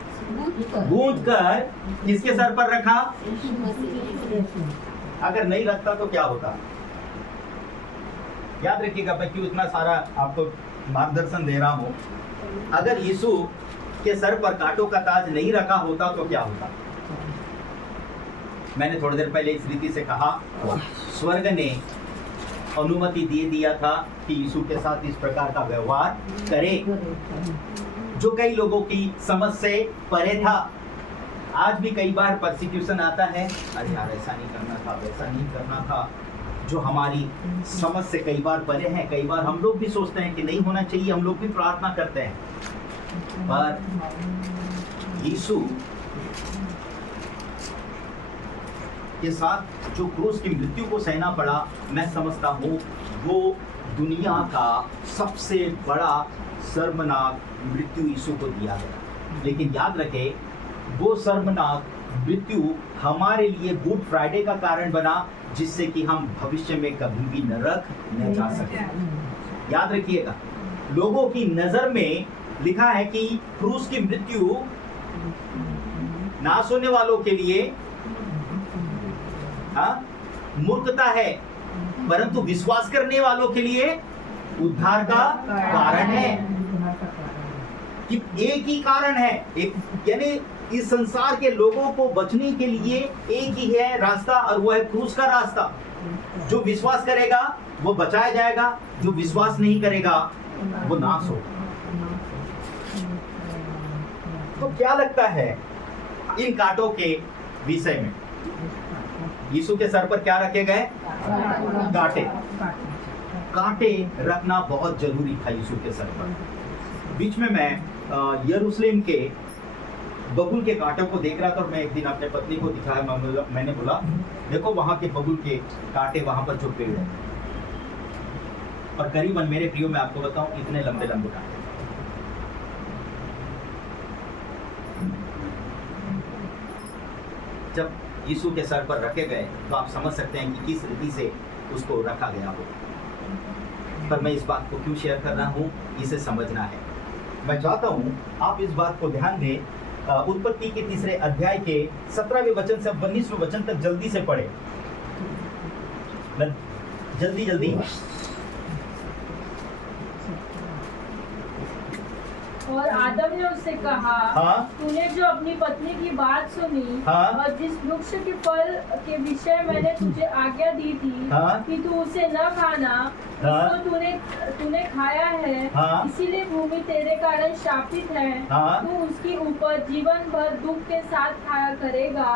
गूंथकर किसके सर पर रखा? अगर नहीं रखता तो क्या होता? याद रखिएगा, मैं क्यों इतना सारा आपको मार्गदर्शन दे रहा हूं। अगर यीशु के सर पर कांटों का ताज नहीं रखा होता तो क्या होता? मैंने थोड़ी देर पहले इस रीति से कहा, स्वर्ग ने अनुमति दे दिया था कि यीशु के साथ इस प्रकार का व्यवहार करे, जो कई लोगों की समझ से परे था। आज भी कई बार परसिक्यूशन आता है, अरे यार ऐसा नहीं करना था, वैसा नहीं करना था, जो हमारी समझ से कई बार परे हैं। कई बार हम लोग भी सोचते हैं कि नहीं होना चाहिए, हम लोग भी प्रार्थना करते हैं, पर यीशु के साथ जो क्रूस की मृत्यु को सहना पड़ा, मैं समझता हूँ वो दुनिया का सबसे बड़ा शर्मनाक मृत्यु यीशु को दिया गया। लेकिन याद रखें, वो शर्मनाक मृत्यु हमारे लिए गुड फ्राइडे का कारण बना, जिससे कि हम भविष्य में कभी भी नरक न जा सके। याद रखिएगा, लोगों की नजर में लिखा है कि क्रूस की मृत्यु नाश होने वालों के लिए मूर्खता है, परंतु विश्वास करने वालों के लिए उद्धार का कारण है। कि एक ही कारण है, एक यानी इस संसार के लोगों को बचने के लिए एक ही है रास्ता, और वो है क्रूस का रास्ता। जो विश्वास करेगा वो बचाया जाएगा, जो विश्वास नहीं करेगा वो नाश होगा। तो क्या लगता है इन कांटों के विषय में? यीशु के सर पर क्या रखे गए? कांटे। कांटे रखना बहुत जरूरी था यीशु के सर पर। बीच में मैं यरूशलेम के बबूल के कांटों को देख रहा था, और मैं एक दिन अपने पत्नी को दिखाया। मैंने बोला, देखो वहां के बबूल के कांटे, वहां पर जो पेड़ है, और करीबन मेरे प्रियो में आपको बताऊं इतने लंबे लंबे कांटे। जब यीशु के सर पर रखे गए तो आप समझ सकते हैं कि किस रीति से उसको रखा गया हो। पर मैं इस बात को क्यों शेयर कर रहा हूँ, इसे समझना है। मैं चाहता हूँ आप इस बात को ध्यान दें। उत्पत्ति के 3 अध्याय के 17वें वचन से 19वें वचन तक जल्दी से पढ़े, जल्दी। और आदम ने उससे कहा, तूने जो अपनी पत्नी की बात सुनी और जिस वृक्ष के फल के विषय मैंने तुझे आज्ञा दी थी कि तू उसे न खाना, उसको तूने खाया है, इसीलिए भूमि तेरे कारण शापित है। तू उसकी उपज जीवन भर दुख के साथ खाया करेगा,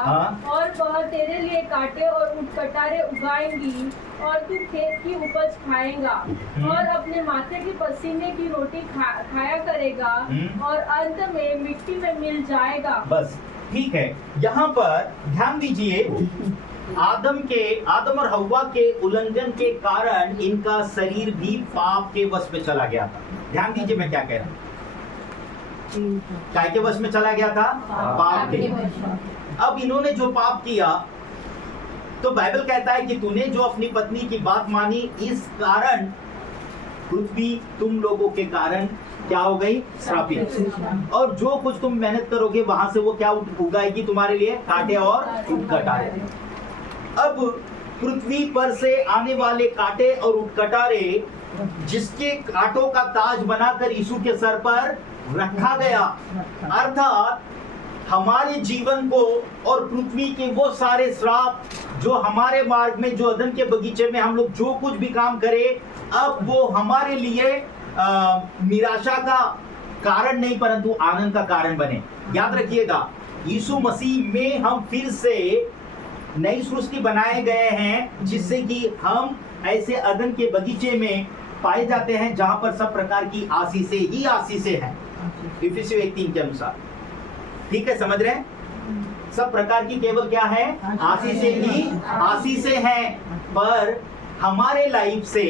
और वह तेरे लिए कांटे और उटकटारे उगाएंगी, और तू खेत की उपज खाएगा, और अपने माथे के पसीने की रोटी खाया करेगा, और अंत में मिट्टी में मिल जाएगा। बस ठीक है। यहाँ पर ध्यान दीजिए, आदम और हव्वा के उल्लंघन के कारण इनका शरीर भी पाप के वश में चला गया था। ध्यान दीजिए मैं क्या कह रहा हूँ, काय के वश में चला गया था? पाप के। अब इन्होंने जो पाप किया, तो बाइबल कहता है कि तूने जो अपनी पत्नी की बात मानी, इस कारण पृथ्वी तुम लोगों के कारण क्या हो गई? श्रापित। और जो कुछ तुम मेहनत करोगे वहां से वो क्या उगाएगी तुम्हारे लिए? कांटे और उटकटारे। अब पृथ्वी पर से आने वाले कांटे और उटकटारे, जिसके कांटों का ताज बनाकर यीशु के सर पर रखा गया, अर्थात हमारे जीवन को और पृथ्वी के वो सारे श्राप जो हमारे मार्ग में, जो अदन के बगीचे में हम लोग जो कुछ भी काम करें, अब वो हमारे लिए निराशा का कारण नहीं परंतु आनंद का कारण बने। याद रखिएगा, यीशु मसीह में हम फिर से नई सृष्टि बनाए गए हैं, जिससे कि हम ऐसे अदन के बगीचे में पाए जाते हैं जहां पर सब प्रकार की आशीषें ही आशीषें हैं, इफिसियों 1:3 के अनुसार। ठीक है, समझ रहे हैं? सब प्रकार की केवल क्या है? आशीषें ही आशीषें हैं। पर हमारे लाइफ से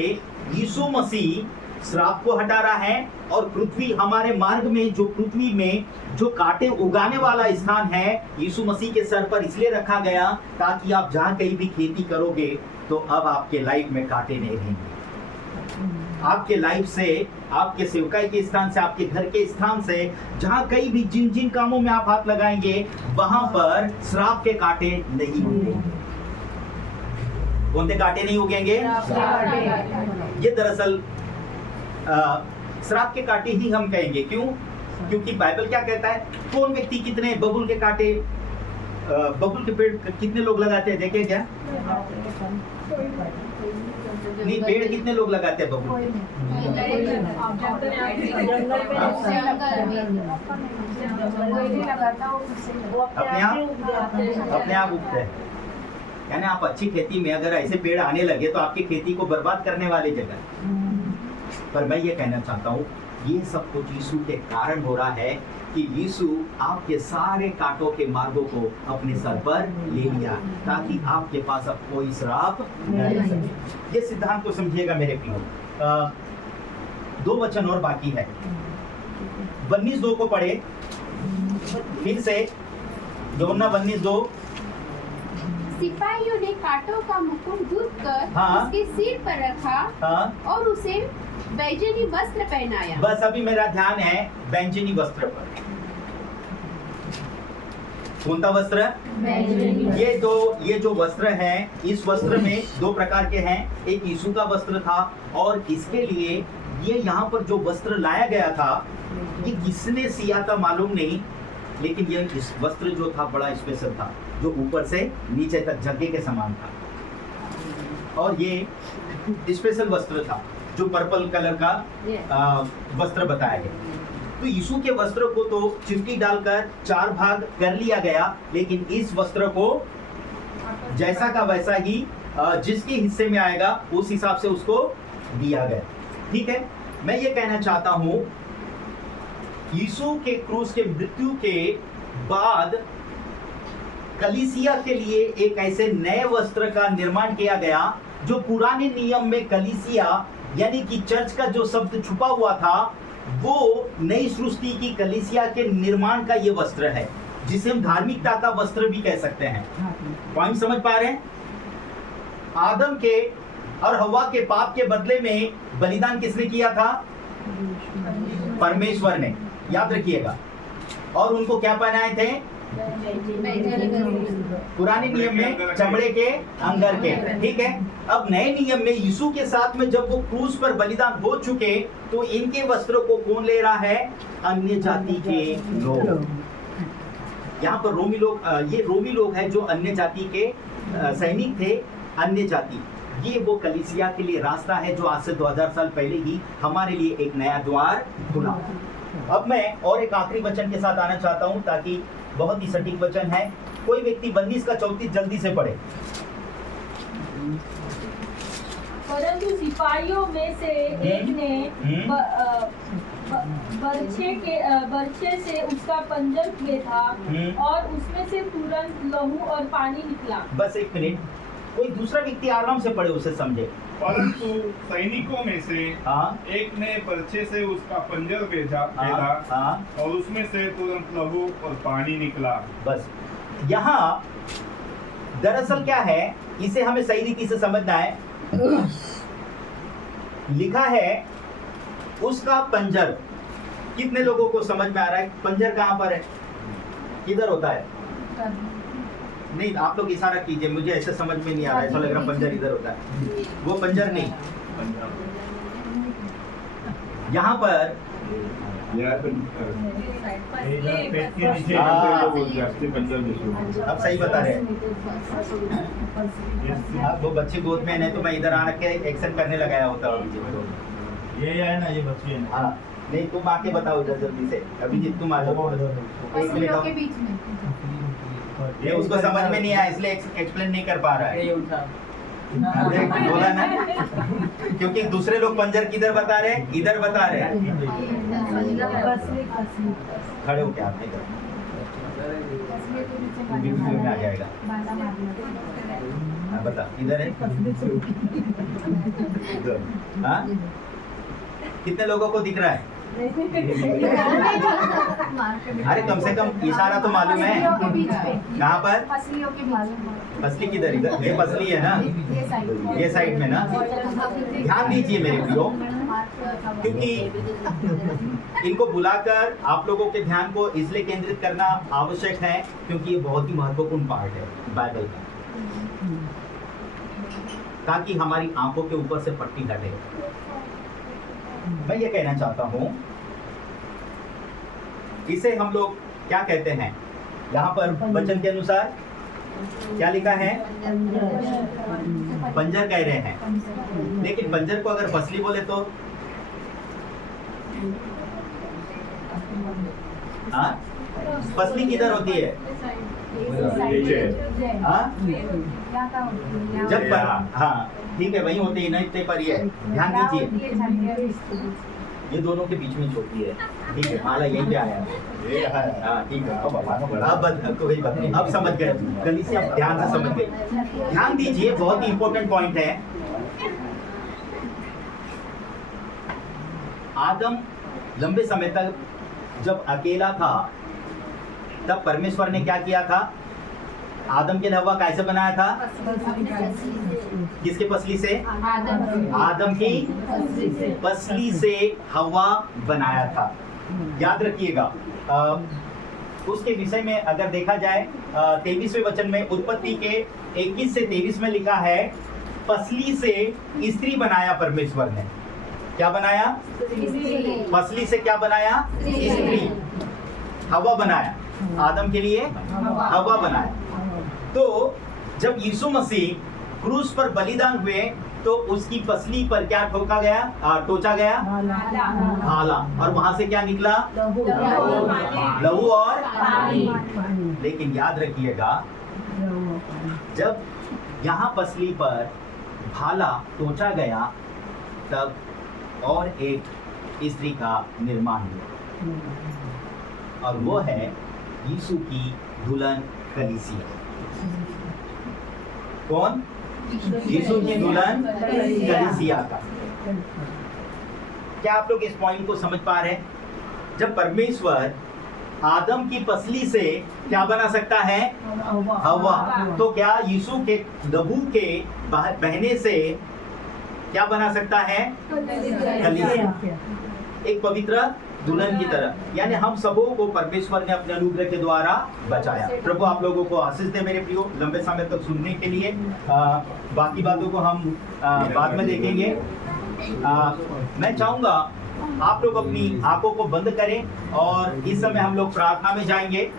यीशु मसीह श्राप को हटा रहा है, और पृथ्वी, हमारे मार्ग में जो पृथ्वी में जो कांटे उगाने वाला स्थान है, यीशु मसीह के सर पर इसलिए रखा गया ताकि आप जहां कहीं भी खेती करोगे तो अब आपके लाइफ में कांटे नहीं रहेंगे। आपके लाइफ से, आपके सेवकाई के स्थान से, आपके घर के स्थान से, जहां कहीं भी जिन जिन कामों में आप हाथ लगाएंगे वहां पर श्राप के कांटे नहीं होंगे। कौन से कांटे नहीं उगेंगे? ये दरअसल श्राप के कांटे ही हम कहेंगे। क्यों? क्योंकि बाइबल क्या कहता है? कौन व्यक्ति कितने बबुल के कांटे, बबुल के पेड़ कितने लोग लगाते हैं? देखे क्या? नहीं, पेड़ कितने लोग लगाते हैं बबुल? अपने आप उगते हैं। यानी आप अच्छी खेती में अगर ऐसे पेड़ आने लगे तो आपकी खेती को बर्बाद करने वाली जगह। पर मैं ये कहना चाहता हूँ, ये सब कुछ यीशु के कारण हो रहा है कि यीशु आपके सारे कांटों के मार्गों को अपने सर पर ले लिया ताकि आपके पास अब कोई श्राप न रह सके। ये सिद्धांत को समझिएगा मेरे प्रियो। 2 वचन और बाकी है। 19:2 को पढ़े फिर से। यूहन्ना 19:2। सिपाहियों ने कांटों का मुकुट गूंथ कर उसके सिर पर रखा और उसे बैंजनी वस्त्र पहनाया। बस अभी मेरा ध्यान है बैंजनी वस्त्र पर। कौन सा वस्त्र? ये जो वस्त्र है, इस वस्त्र में 2 प्रकार के हैं। एक यीशु का वस्त्र था, और इसके लिए ये यहाँ पर जो वस्त्र लाया गया था, ये किसने सिया था मालूम नहीं, लेकिन ये इस वस्त्र जो था बड़ा स्पेशल था, जो ऊपर से नीचे तक जग्गे के समान था। और ये स्पेशल वस्त्र था जो पर्पल कलर का वस्त्र बताया गया। तो यीशु के वस्त्र को तो चिमटी डालकर 4 भाग कर लिया गया, लेकिन इस वस्त्र को जैसा का वैसा ही जिसके हिस्से में आएगा उस हिसाब से उसको दिया गया। ठीक है, मैं ये कहना चाहता हूं, यीशु के क्रूस के मृत्यु के बाद कलीसिया के लिए एक ऐसे नए वस्त्र का निर्माण किया गया जो पुराने नियम में कलीसिया यानी कि चर्च का जो शब्द छुपा हुआ था, वो नई सृष्टि की कलीसिया के निर्माण का ये वस्त्र है, जिसे हम धार्मिकता का वस्त्र भी कह सकते हैं। पॉइंट समझ पा रहे हैं? आदम के और हवा के पाप के बदले में बलिदान किसने किया था? परमेश्वर ने। याद रखिएगा। और उनको क्या पहनाए थे? पुराने नियम में चमड़े के अंगर के। ठीक है, अब नए नियम में यीशु के साथ में जब वो क्रूस पर बलिदान हो चुके, तो इनके वस्त्रों को कौन ले रहा है? अन्य जाति के लोग। यहाँ पर रोमी लोग, ये रोमी लोग हैं जो अन्य जाति के सैनिक थे। अन्य जाति, ये वो कलीसिया के लिए रास्ता है जो आज से 2000 साल पहले ही हमारे लिए एक नया द्वार खुला। अब मैं और एक आखिरी वचन के साथ आना चाहता हूं, ताकि बहुत ही सटीक वचन है। कोई व्यक्ति 22 का 34 जल्दी से पढ़े। परंतु सिपाहियों में से एक ने बर्छे से उसका पंजर बेधा और उसमें से तुरंत लहू और पानी निकला। बस एक मिनट, कोई दूसरा व्यक्ति आराम से पढ़े, उसे समझे। परंतु सैनिकों में से एक ने बर्छे से उसका पंजर बेधा और उसमें से तुरंत लहू और पानी निकला। बस यहाँ दरअसल क्या है, इसे हमें सही रीति से समझना है। लिखा है उसका पंजर। कितने लोगों को समझ में आ रहा है पंजर कहाँ पर है? किधर होता है? नहीं, आप लोग इशारा कीजिए, मुझे ऐसे समझ में नहीं आ रहा है, ऐसा लग रहा पंजर इधर होता है। वो पंजर नहीं, यहाँ पर इधर पेट के नीचे अब सही बता रहे हैं। Yes, अब वो बच्चे गोद में है, नहीं तो मैं इधर आके एक्शन करने लगाया होता अभिजीत को। ये है ना, ये बच्चे हैं। हाँ नहीं, तुम आके बताओ इधर जल्दी से। अभिजीत तुम आ जाओ, एक मिनट आओ। ये उसको समझ में नहीं आया इसलिए एक्सप्लेन नहीं कर पा रहा है। देख, बोला ना, क्योंकि दूसरे लोग पंजर किधर बता रहे हैं, इधर बता रहे हैं। खड़े हो क्या आप इधर, वीडियो में आ जाएगा। हाँ बता, इधर है इधर। हाँ कितने लोगों को दिख रहा है? अरे कम से कम इशारा तो मालूम है। कहाँ पर? पसली किधर? इधर ये पसली है ना, ये साइड में ना। ध्यान दीजिए मेरे प्रियो, क्योंकि इनको बुलाकर आप लोगों के ध्यान को इसलिए केंद्रित करना आवश्यक है क्योंकि ये बहुत ही महत्वपूर्ण पार्ट है बाइबल का, ताकि हमारी आंखों के ऊपर से पट्टी हटे। मैं ये कहना चाहता हूं, इसे हम लोग क्या कहते हैं? यहाँ पर वचन के अनुसार क्या लिखा है? पंजर कह रहे हैं, लेकिन पंजर को अगर पसली बोले तो हाँ, पसली किधर होती है? हाँ जब पर, हाँ ठीक है, वही होती है ना, इतने पर ही है। ध्यान दीजिए, ये दोनों के बीच में छोटी है, ठीक है। माला यहीं पे आया है, हाँ ठीक है। अब समझ गए, गली से अब ध्यान से समझ गए। ध्यान दीजिए, बहुत ही इंपॉर्टेंट पॉइंट है। आदम लंबे समय तक जब अकेला था, तब परमेश्वर ने क्या किया था? आदम के लिए हवा कैसे बनाया था? किसके पसली से? आदम की पसली से हवा बनाया था। याद रखिएगा, उसके विषय में अगर देखा जाए 23वें वचन में, उत्पत्ति के 21 से 23 में लिखा है, पसली से स्त्री बनाया परमेश्वर ने। क्या बनाया? पसली से क्या बनाया? स्त्री, हवा बनाया। आदम के लिए हवा बनाया। तो जब यीशु मसीह क्रूस पर बलिदान हुए तो उसकी पसली पर क्या ठोका गया? टोचा गया? भाला। और वहां से क्या निकला? लहू और पानी। लेकिन याद रखिएगा, जब यहाँ पसली पर भाला टोचा गया, तब और एक स्त्री का निर्माण हुआ, और वो है यीशु की दुल्हन कलीसिया। कौन? यीशु की दुल्हन कलीसिया का। क्या आप लोग इस पॉइंट को समझ पा रहे हैं? जब परमेश्वर आदम की पसली से क्या बना सकता है? हवा। तो क्या यीशु के लहू के बहने से क्या बना सकता है? कलीसिया, एक पवित्र दुल्हन की तरह। यानी हम सबों को परमेश्वर ने अपने अनुग्रह के द्वारा बचाया। प्रभु आप लोगों को आशीष दे मेरे प्रियो, लंबे समय तक सुनने के लिए। बाकी बातों को हम बाद में देखेंगे। मैं चाहूंगा आप लोग अपनी आंखों को बंद करें और इस समय हम लोग प्रार्थना में जाएंगे।